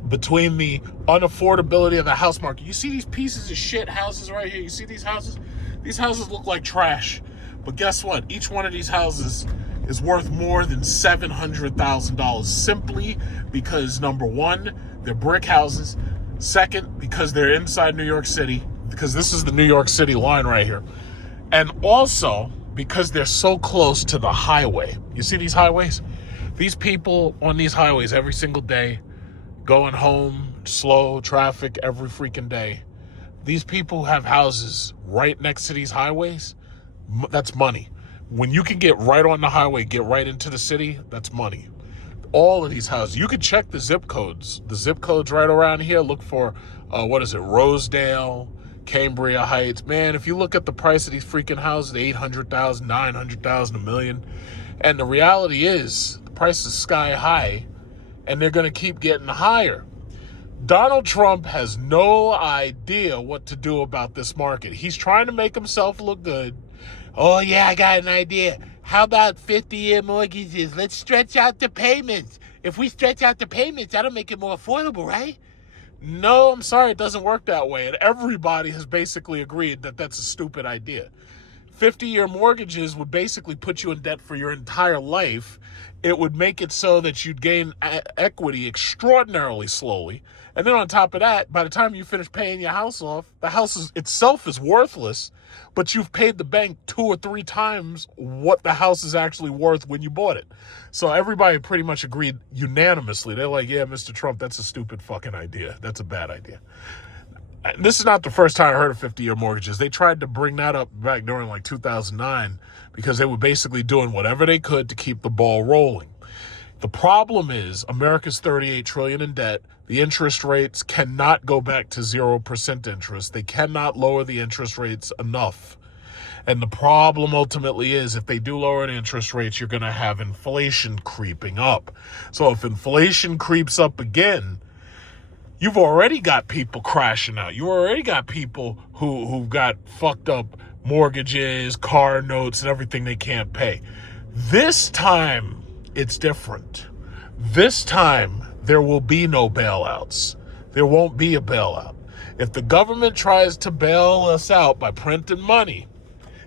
between the unaffordability of the house market, you see these pieces of shit houses right here. You see these houses? These houses look like trash. But guess what? Each one of these houses is worth more than $700,000 simply because, number one, they're brick houses. Second, because they're inside New York City, because this is the New York City line right here. And also because they're so close to the highway. You see these highways? These people on these highways every single day, going home, slow traffic every freaking day. These people have houses right next to these highways. That's money. When you can get right on the highway, get right into the city, that's money. All of these houses, you can check the zip codes. The zip codes right around here, look for, Rosedale, Cambria Heights. Man, if you look at the price of these freaking houses, $800,000, $900,000, $1 million. And the reality is, the price is sky high, and they're going to keep getting higher. Donald Trump has no idea what to do about this market. He's trying to make himself look good. Oh, yeah, I got an idea. How about 50-year mortgages? Let's stretch out the payments. If we stretch out the payments, that'll make it more affordable, right? No, I'm sorry, it doesn't work that way. And everybody has basically agreed that that's a stupid idea. 50-year mortgages would basically put you in debt for your entire life. It would make it so that you'd gain equity extraordinarily slowly. And then on top of that, by the time you finish paying your house off, the house itself is worthless, but you've paid the bank 2 or 3 times what the house is actually worth when you bought it. So everybody pretty much agreed unanimously. They're like, yeah, Mr. Trump, that's a stupid fucking idea. That's a bad idea. This is not the first time I heard of 50-year mortgages. They tried to bring that up back during like 2009 because they were basically doing whatever they could to keep the ball rolling. The problem is America's $38 trillion in debt. The interest rates cannot go back to 0% interest. They cannot lower the interest rates enough. And the problem ultimately is if they do lower the interest rates, you're going to have inflation creeping up. So if inflation creeps up again, you've already got people crashing out. You already got people who've got fucked up mortgages, car notes, and everything they can't pay. This time, it's different. This time, there will be no bailouts. There won't be a bailout. If the government tries to bail us out by printing money,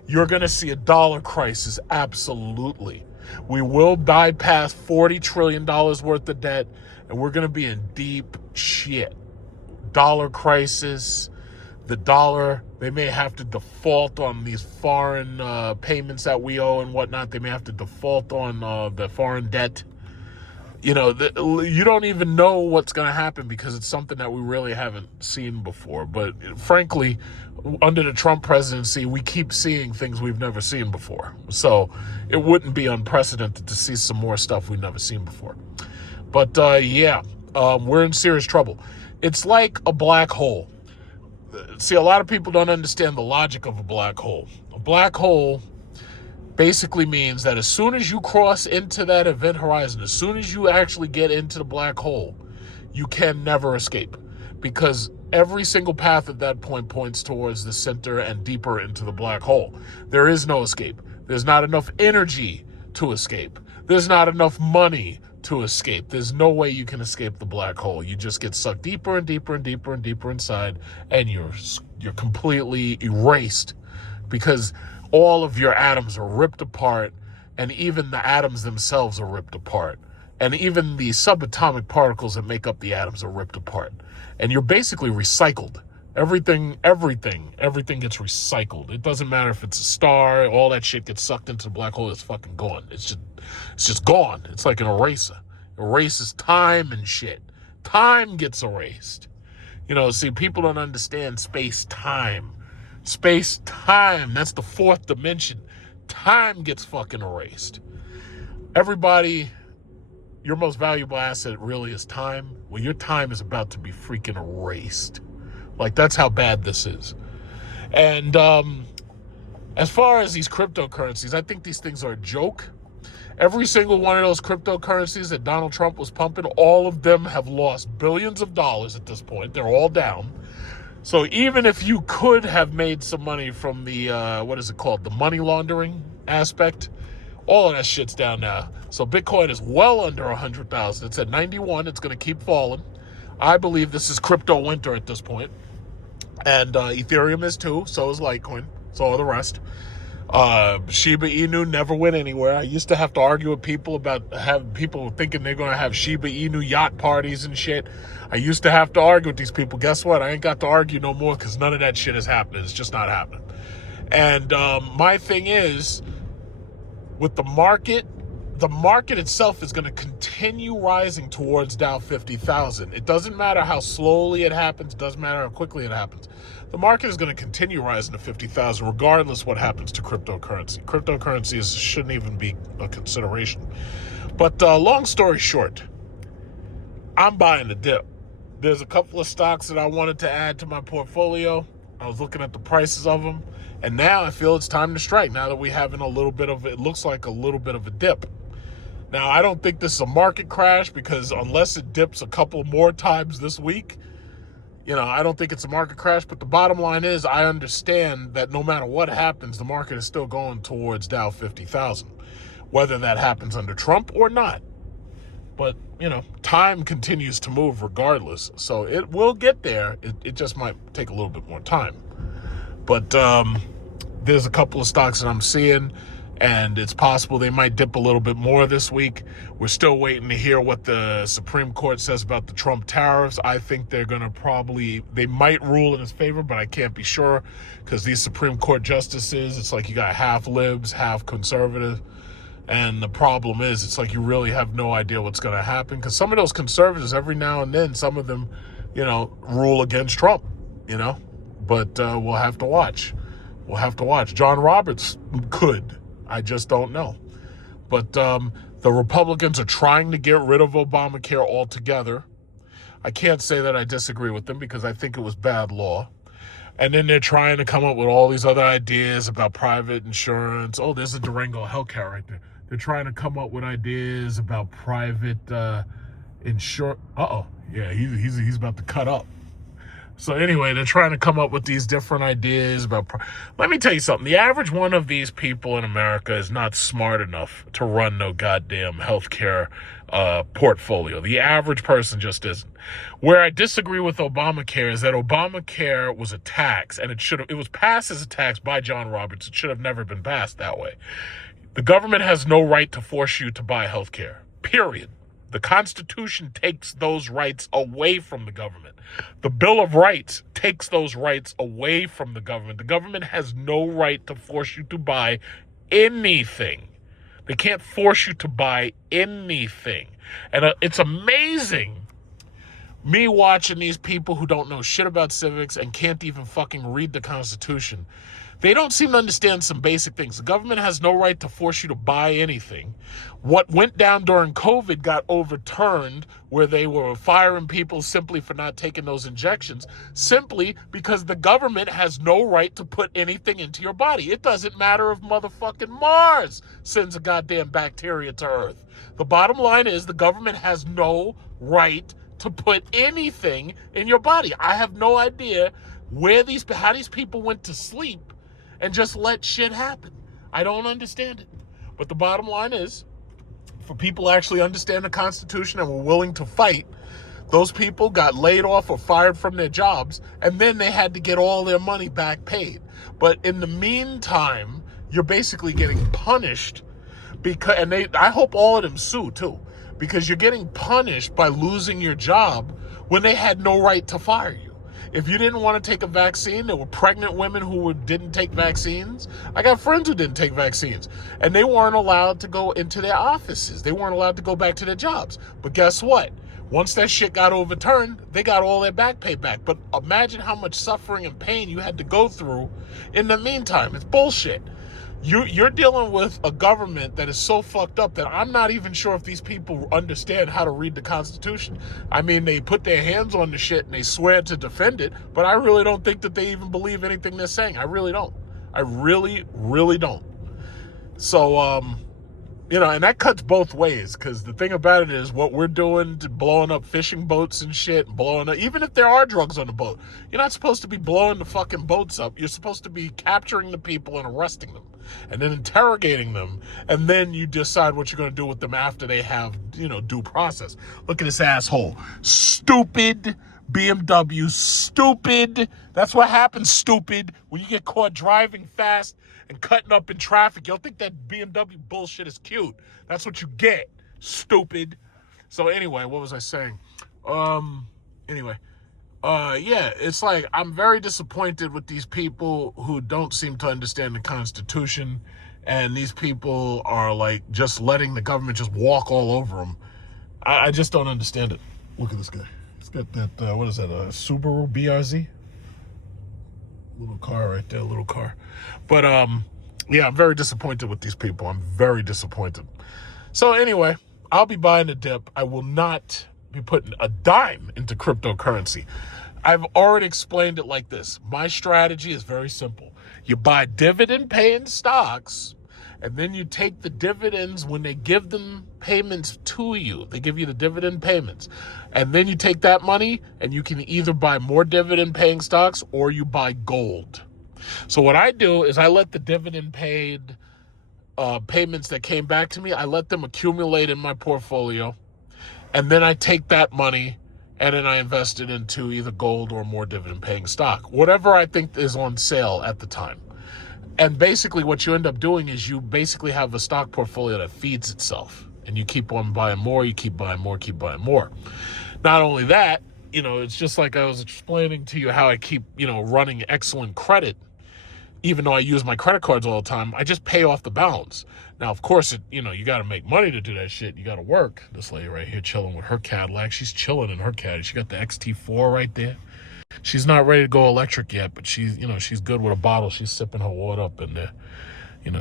you're going to see a dollar crisis, absolutely. We will bypass $40 trillion worth of debt, and we're going to be in deep shit. Dollar crisis. The dollar, they may have to default on these foreign payments that we owe and whatnot. They may have to default on the foreign debt. You don't even know what's going to happen because it's something that we really haven't seen before. But frankly, under the Trump presidency, we keep seeing things we've never seen before. So it wouldn't be unprecedented to see some more stuff we've never seen before. But we're in serious trouble. It's like a black hole. See, a lot of people don't understand the logic of a black hole. A black hole basically means that as soon as you cross into that event horizon, as soon as you actually get into the black hole, you can never escape, because every single path at that point points towards the center and deeper into the black hole. There is no escape. There's not enough energy to escape. There's not enough money to escape. There's no way you can escape the black hole. You just get sucked deeper and deeper and deeper and deeper inside, and you're completely erased, because all of your atoms are ripped apart, and even the atoms themselves are ripped apart. And even the subatomic particles that make up the atoms are ripped apart. And you're basically recycled. Everything gets recycled. It doesn't matter if it's a star, all that shit gets sucked into the black hole. It's fucking gone. It's just gone. It's like an eraser. Erases time and shit. Time gets erased. You know, see, people don't understand space-time. Space-time, that's the fourth dimension. Time gets fucking erased. Everybody, your most valuable asset really is time. Well, your time is about to be freaking erased. Like, that's how bad this is. And as far as these cryptocurrencies, I think these things are a joke. Every single one of those cryptocurrencies that Donald Trump was pumping, all of them have lost billions of dollars at this point. They're all down. So even if you could have made some money from the, what is it called? The money laundering aspect, all of that shit's down now. So Bitcoin is well under 100,000. It's at 91. It's going to keep falling. I believe this is crypto winter at this point. And Ethereum is too. So is Litecoin. So are the rest. Shiba Inu never went anywhere. I used to have to argue with people about having people thinking they're going to have Shiba Inu yacht parties and shit. I used to have to argue with these people. Guess what? I ain't got to argue no more, because none of that shit is happening. It's just not happening. And my thing is, with the market itself is going to continue rising towards Dow 50,000. It doesn't matter how slowly it happens. It doesn't matter how quickly it happens. The market is going to continue rising to 50,000 regardless what happens to cryptocurrency. Cryptocurrencies shouldn't even be a consideration. But long story short, I'm buying the dip. There's a couple of stocks that I wanted to add to my portfolio. I was looking at the prices of them, and now I feel it's time to strike, now that we're having a little bit of, it looks like a little bit of a dip. Now, I don't think this is a market crash, because unless it dips a couple more times this week, you know, I don't think it's a market crash. But the bottom line is, I understand that no matter what happens, the market is still going towards Dow 50,000, whether that happens under Trump or not. But, you know, time continues to move regardless. So it will get there. It just might take a little bit more time. But there's a couple of stocks that I'm seeing, and it's possible they might dip a little bit more this week. We're still waiting to hear what the Supreme Court says about the Trump tariffs. I think they're going to they might rule in his favor, but I can't be sure, because these Supreme Court justices, it's like you got half libs, half conservative. And the problem is, it's like you really have no idea what's going to happen, because some of those conservatives, every now and then, some of them, you know, rule against Trump, you know. But we'll have to watch. We'll have to watch. John Roberts could. I just don't know. But the Republicans are trying to get rid of Obamacare altogether. I can't say that I disagree with them, because I think it was bad law. And then they're trying to come up with all these other ideas about private insurance. Oh, there's a Durango Healthcare right there. They're trying to come up with ideas about private insurance. Yeah, he's about to cut up. So anyway, they're trying to come up with these different ideas about... Let me tell you something. The average one of these people in America is not smart enough to run no goddamn healthcare portfolio. The average person just isn't. Where I disagree with Obamacare is that Obamacare was a tax, and it was passed as a tax by John Roberts. It should have never been passed that way. The government has no right to force you to buy healthcare, period. The Constitution takes those rights away from the government. The Bill of Rights takes those rights away from the government. The government has no right to force you to buy anything. They can't force you to buy anything. And it's amazing, me watching these people who don't know shit about civics and can't even fucking read the Constitution. They don't seem to understand some basic things. The government has no right to force you to buy anything. What went down during COVID got overturned, where they were firing people simply for not taking those injections, simply because the government has no right to put anything into your body. It doesn't matter if motherfucking Mars sends a goddamn bacteria to Earth. The bottom line is, the government has no right to put anything in your body. I have no idea how these people went to sleep and just let shit happen. I don't understand it. But the bottom line is, for people who actually understand the Constitution and were willing to fight, those people got laid off or fired from their jobs, and then they had to get all their money back paid. But in the meantime, you're basically getting punished I hope all of them sue too, because you're getting punished by losing your job when they had no right to fire you. If you didn't want to take a vaccine, there were pregnant women who didn't take vaccines. I got friends who didn't take vaccines, and they weren't allowed to go into their offices. They weren't allowed to go back to their jobs. But guess what? Once that shit got overturned, they got all their back pay back. But imagine how much suffering and pain you had to go through in the meantime. It's bullshit. You're dealing with a government that is so fucked up that I'm not even sure if these people understand how to read the Constitution. I mean, they put their hands on the shit and they swear to defend it, but I really don't think that they even believe anything they're saying. I really don't. I really, really don't. So, and that cuts both ways, because the thing about it is what we're doing to blowing up fishing boats and shit, even if there are drugs on the boat, you're not supposed to be blowing the fucking boats up. You're supposed to be capturing the people and arresting them and then interrogating them. And then you decide what you're going to do with them after they have, due process. Look at this asshole. Stupid BMW. Stupid. That's what happens, stupid, when you get caught driving fast and cutting up in traffic. You'll think that BMW bullshit is cute. That's what you get, stupid. So anyway, what was I saying? It's like I'm very disappointed with these people who don't seem to understand the Constitution, and these people are like just letting the government just walk all over them. I just don't understand it. Look at this guy. He's got that, what is that, a Subaru BRZ? Little car right there, little car. But, I'm very disappointed with these people. I'm very disappointed. So anyway, I'll be buying a dip. I will not be putting a dime into cryptocurrency. I've already explained it like this. My strategy is very simple. You buy dividend-paying stocks, and then you take the dividends when they give them payments to you. They give you the dividend payments. And then you take that money, and you can either buy more dividend-paying stocks or you buy gold. So what I do is I let the dividend-paid payments that came back to me, I let them accumulate in my portfolio. And then I take that money and then I invest it into either gold or more dividend-paying stock, whatever I think is on sale at the time. And basically what you end up doing is you basically have a stock portfolio that feeds itself. And you keep on buying more, you keep buying more, keep buying more. Not only that, it's just like I was explaining to you how I keep, running excellent credit. Even though I use my credit cards all the time, I just pay off the balance. Now, of course, you got to make money to do that shit. You got to work. This lady right here chilling with her Cadillac. She's chilling in her Caddy. She got the XT4 right there. She's not ready to go electric yet, but she's good with a bottle. She's sipping her water up in there.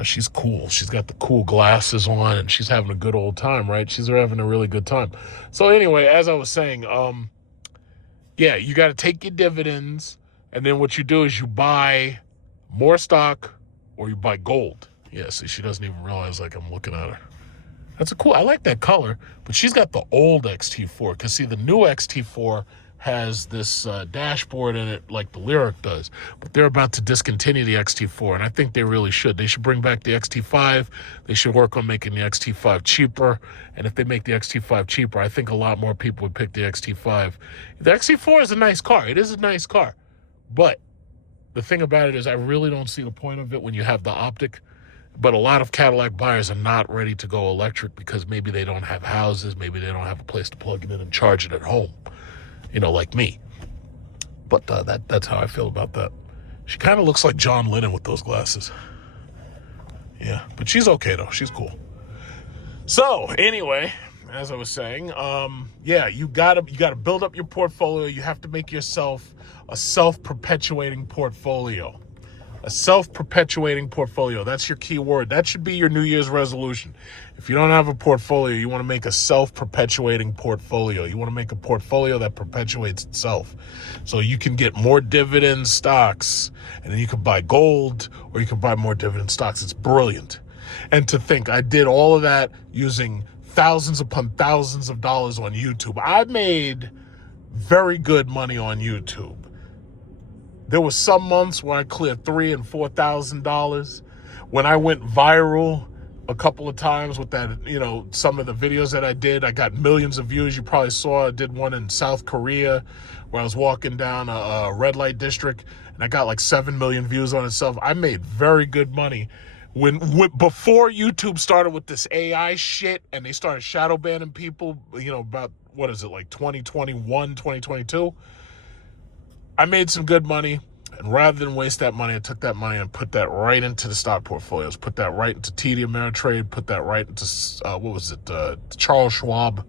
She's cool. She's got the cool glasses on, and she's having a good old time, right? She's having a really good time. So anyway, as I was saying, you got to take your dividends, and then what you do is you buy more stock or you buy gold. Yeah, see, she doesn't even realize I'm looking at her. That's I like that color, but she's got the old XT4, because see, the new XT4 has this dashboard in it like the Lyriq does, but they're about to discontinue the XT4, and I think they really should. They should bring back the XT5. They should work on making the XT5 cheaper, and if they make the XT5 cheaper, I think a lot more people would pick the XT5. The XT4 is a nice car. It is a nice car, but the thing about it is I really don't see the point of it when you have the optic. But a lot of Cadillac buyers are not ready to go electric because maybe they don't have houses, maybe they don't have a place to plug it in and charge it at home, like me. But that's how I feel about that. She kind of looks like John Lennon with those glasses. Yeah, but she's okay though. She's cool. So anyway, as I was saying, you gotta build up your portfolio. You have to make yourself a self-perpetuating portfolio. A self-perpetuating portfolio. That's your key word. That should be your New Year's resolution. If you don't have a portfolio, you want to make a self-perpetuating portfolio. You want to make a portfolio that perpetuates itself. So you can get more dividend stocks, and then you can buy gold, or you can buy more dividend stocks. It's brilliant. And to think, I did all of that using thousands upon thousands of dollars on YouTube. I made very good money on YouTube. There was some months where I cleared $3,000 and $4,000. When I went viral a couple of times with that, some of the videos that I did, I got millions of views. You probably saw I did one in South Korea where I was walking down a red light district and I got like 7 million views on itself. I made very good money before YouTube started with this AI shit and they started shadow banning people, about, 2021, 2022. I made some good money, and rather than waste that money, I took that money and put that right into the stock portfolios, put that right into TD Ameritrade, put that right into, Charles Schwab.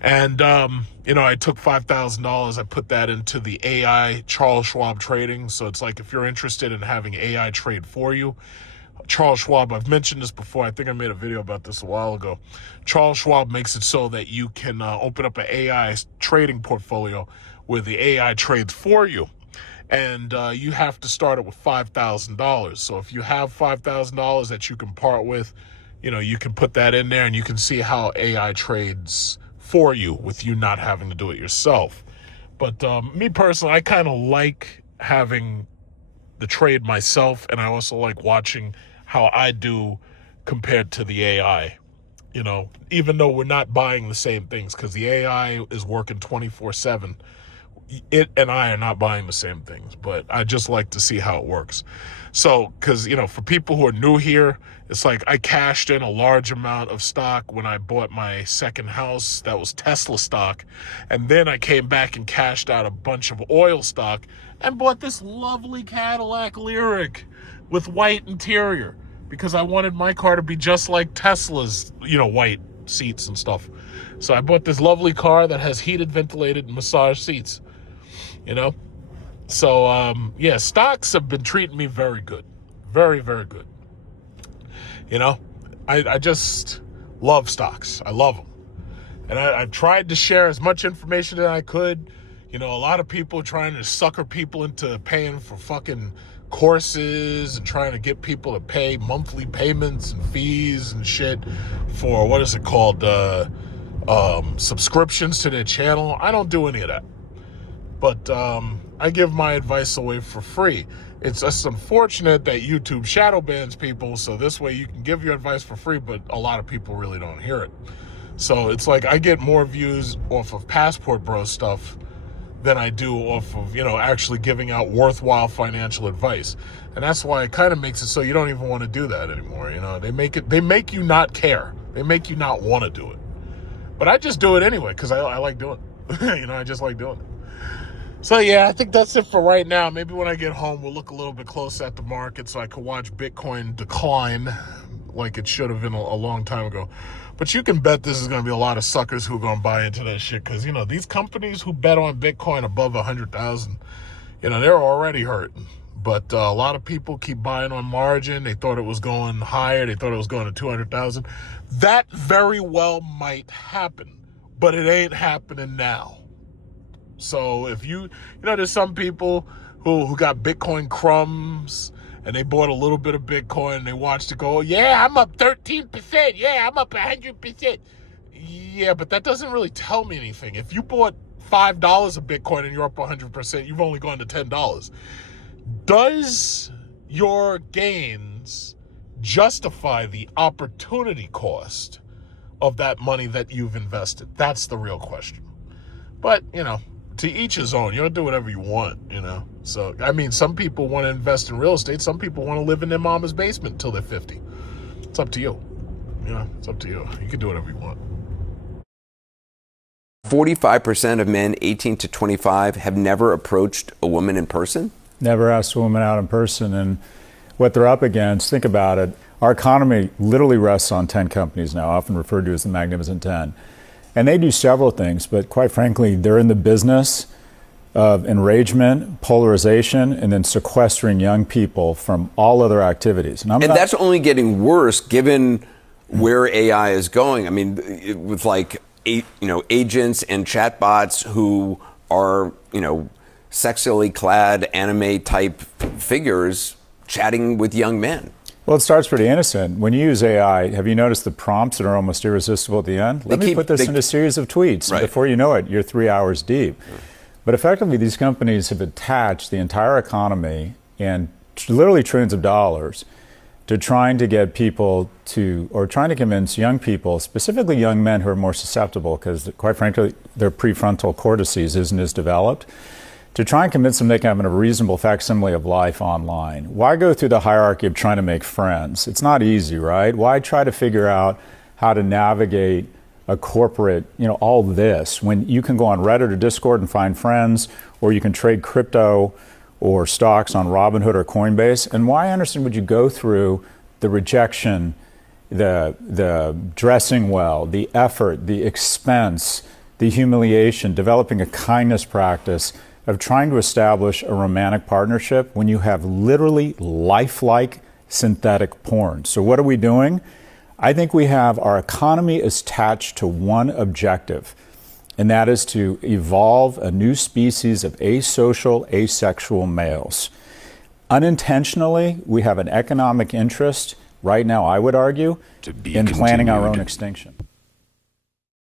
And, I took $5,000, I put that into the AI Charles Schwab trading. So it's like if you're interested in having AI trade for you, Charles Schwab, I've mentioned this before. I think I made a video about this a while ago. Charles Schwab makes it so that you can open up an AI trading portfolio where the AI trades for you. And you have to start it with $5,000. So if you have $5,000 that you can part with, you can put that in there and you can see how AI trades for you with you not having to do it yourself. But me personally, I kind of like having the trade myself, and I also like watching how I do compared to the AI, even though we're not buying the same things, because the AI is working 24/7. It and I are not buying the same things, but I just like to see how it works. So, because, for people who are new here, it's like I cashed in a large amount of stock when I bought my second house. That was Tesla stock. And then I came back and cashed out a bunch of oil stock and bought this lovely Cadillac Lyriq with white interior because I wanted my car to be just like Tesla's, white seats and stuff. So I bought this lovely car that has heated, ventilated, massage seats. So stocks have been treating me very good, very, very good. I just love stocks. I love them. And I've tried to share as much information as I could. A lot of people trying to sucker people into paying for fucking courses and trying to get people to pay monthly payments and fees and shit for, what is it called, subscriptions to their channel. I don't do any of that. But I give my advice away for free. It's just unfortunate that YouTube shadow bans people, so this way you can give your advice for free, but a lot of people really don't hear it. So it's like I get more views off of Passport Bro stuff than I do off of, actually giving out worthwhile financial advice. And that's why it kind of makes it so you don't even want to do that anymore. They make you not care. They make you not want to do it. But I just do it anyway because I like doing it. I just like doing it. So yeah, I think that's it for right now. Maybe when I get home, we'll look a little bit closer at the market so I can watch Bitcoin decline like it should have been a long time ago. But you can bet this is going to be a lot of suckers who are going to buy into that shit because, these companies who bet on Bitcoin above 100,000, they're already hurting. But a lot of people keep buying on margin. They thought it was going higher. They thought it was going to 200,000. That very well might happen, but it ain't happening now. So if there's some people who got Bitcoin crumbs and they bought a little bit of Bitcoin and they watched it go, yeah, I'm up 13%. Yeah, I'm up 100%. Yeah, but that doesn't really tell me anything. If you bought $5 of Bitcoin and you're up 100%, you've only gone to $10. Does your gains justify the opportunity cost of that money that you've invested? That's the real question. But, to each his own. You'll do whatever you want, So, some people want to invest in real estate. Some people want to live in their mama's basement until they're 50. It's up to you. It's up to you. You can do whatever you want. 45% of men 18 to 25 have never approached a woman in person? Never asked a woman out in person. And what they're up against, think about it. Our economy literally rests on 10 companies now, often referred to as the Magnificent 10. And they do several things, but quite frankly, they're in the business of enragement, polarization, and then sequestering young people from all other activities. And that's only getting worse given where AI is going. With agents and chatbots who are, sexually clad anime type figures chatting with young men. Well, it starts pretty innocent. When you use AI, have you noticed the prompts that are almost irresistible at the end? Let me put this in a series of tweets. Right. Before you know it, you're 3 hours deep. But effectively, these companies have attached the entire economy and literally trillions of dollars to trying to get people to, or trying to convince young people, specifically young men who are more susceptible, because quite frankly, their prefrontal cortices isn't as developed, to try and convince them they can have a reasonable facsimile of life online. Why go through the hierarchy of trying to make friends? It's not easy, right? Why try to figure out how to navigate a corporate, all this, when you can go on Reddit or Discord and find friends, or you can trade crypto or stocks on Robinhood or Coinbase? And why, Anderson, would you go through the rejection, the dressing well, the effort, the expense, the humiliation, developing a kindness practice of trying to establish a romantic partnership when you have literally lifelike synthetic porn? So what are we doing? I think we have our economy is attached to one objective, and that is to evolve a new species of asocial, asexual males. Unintentionally, we have an economic interest right now, I would argue, in planning our own extinction.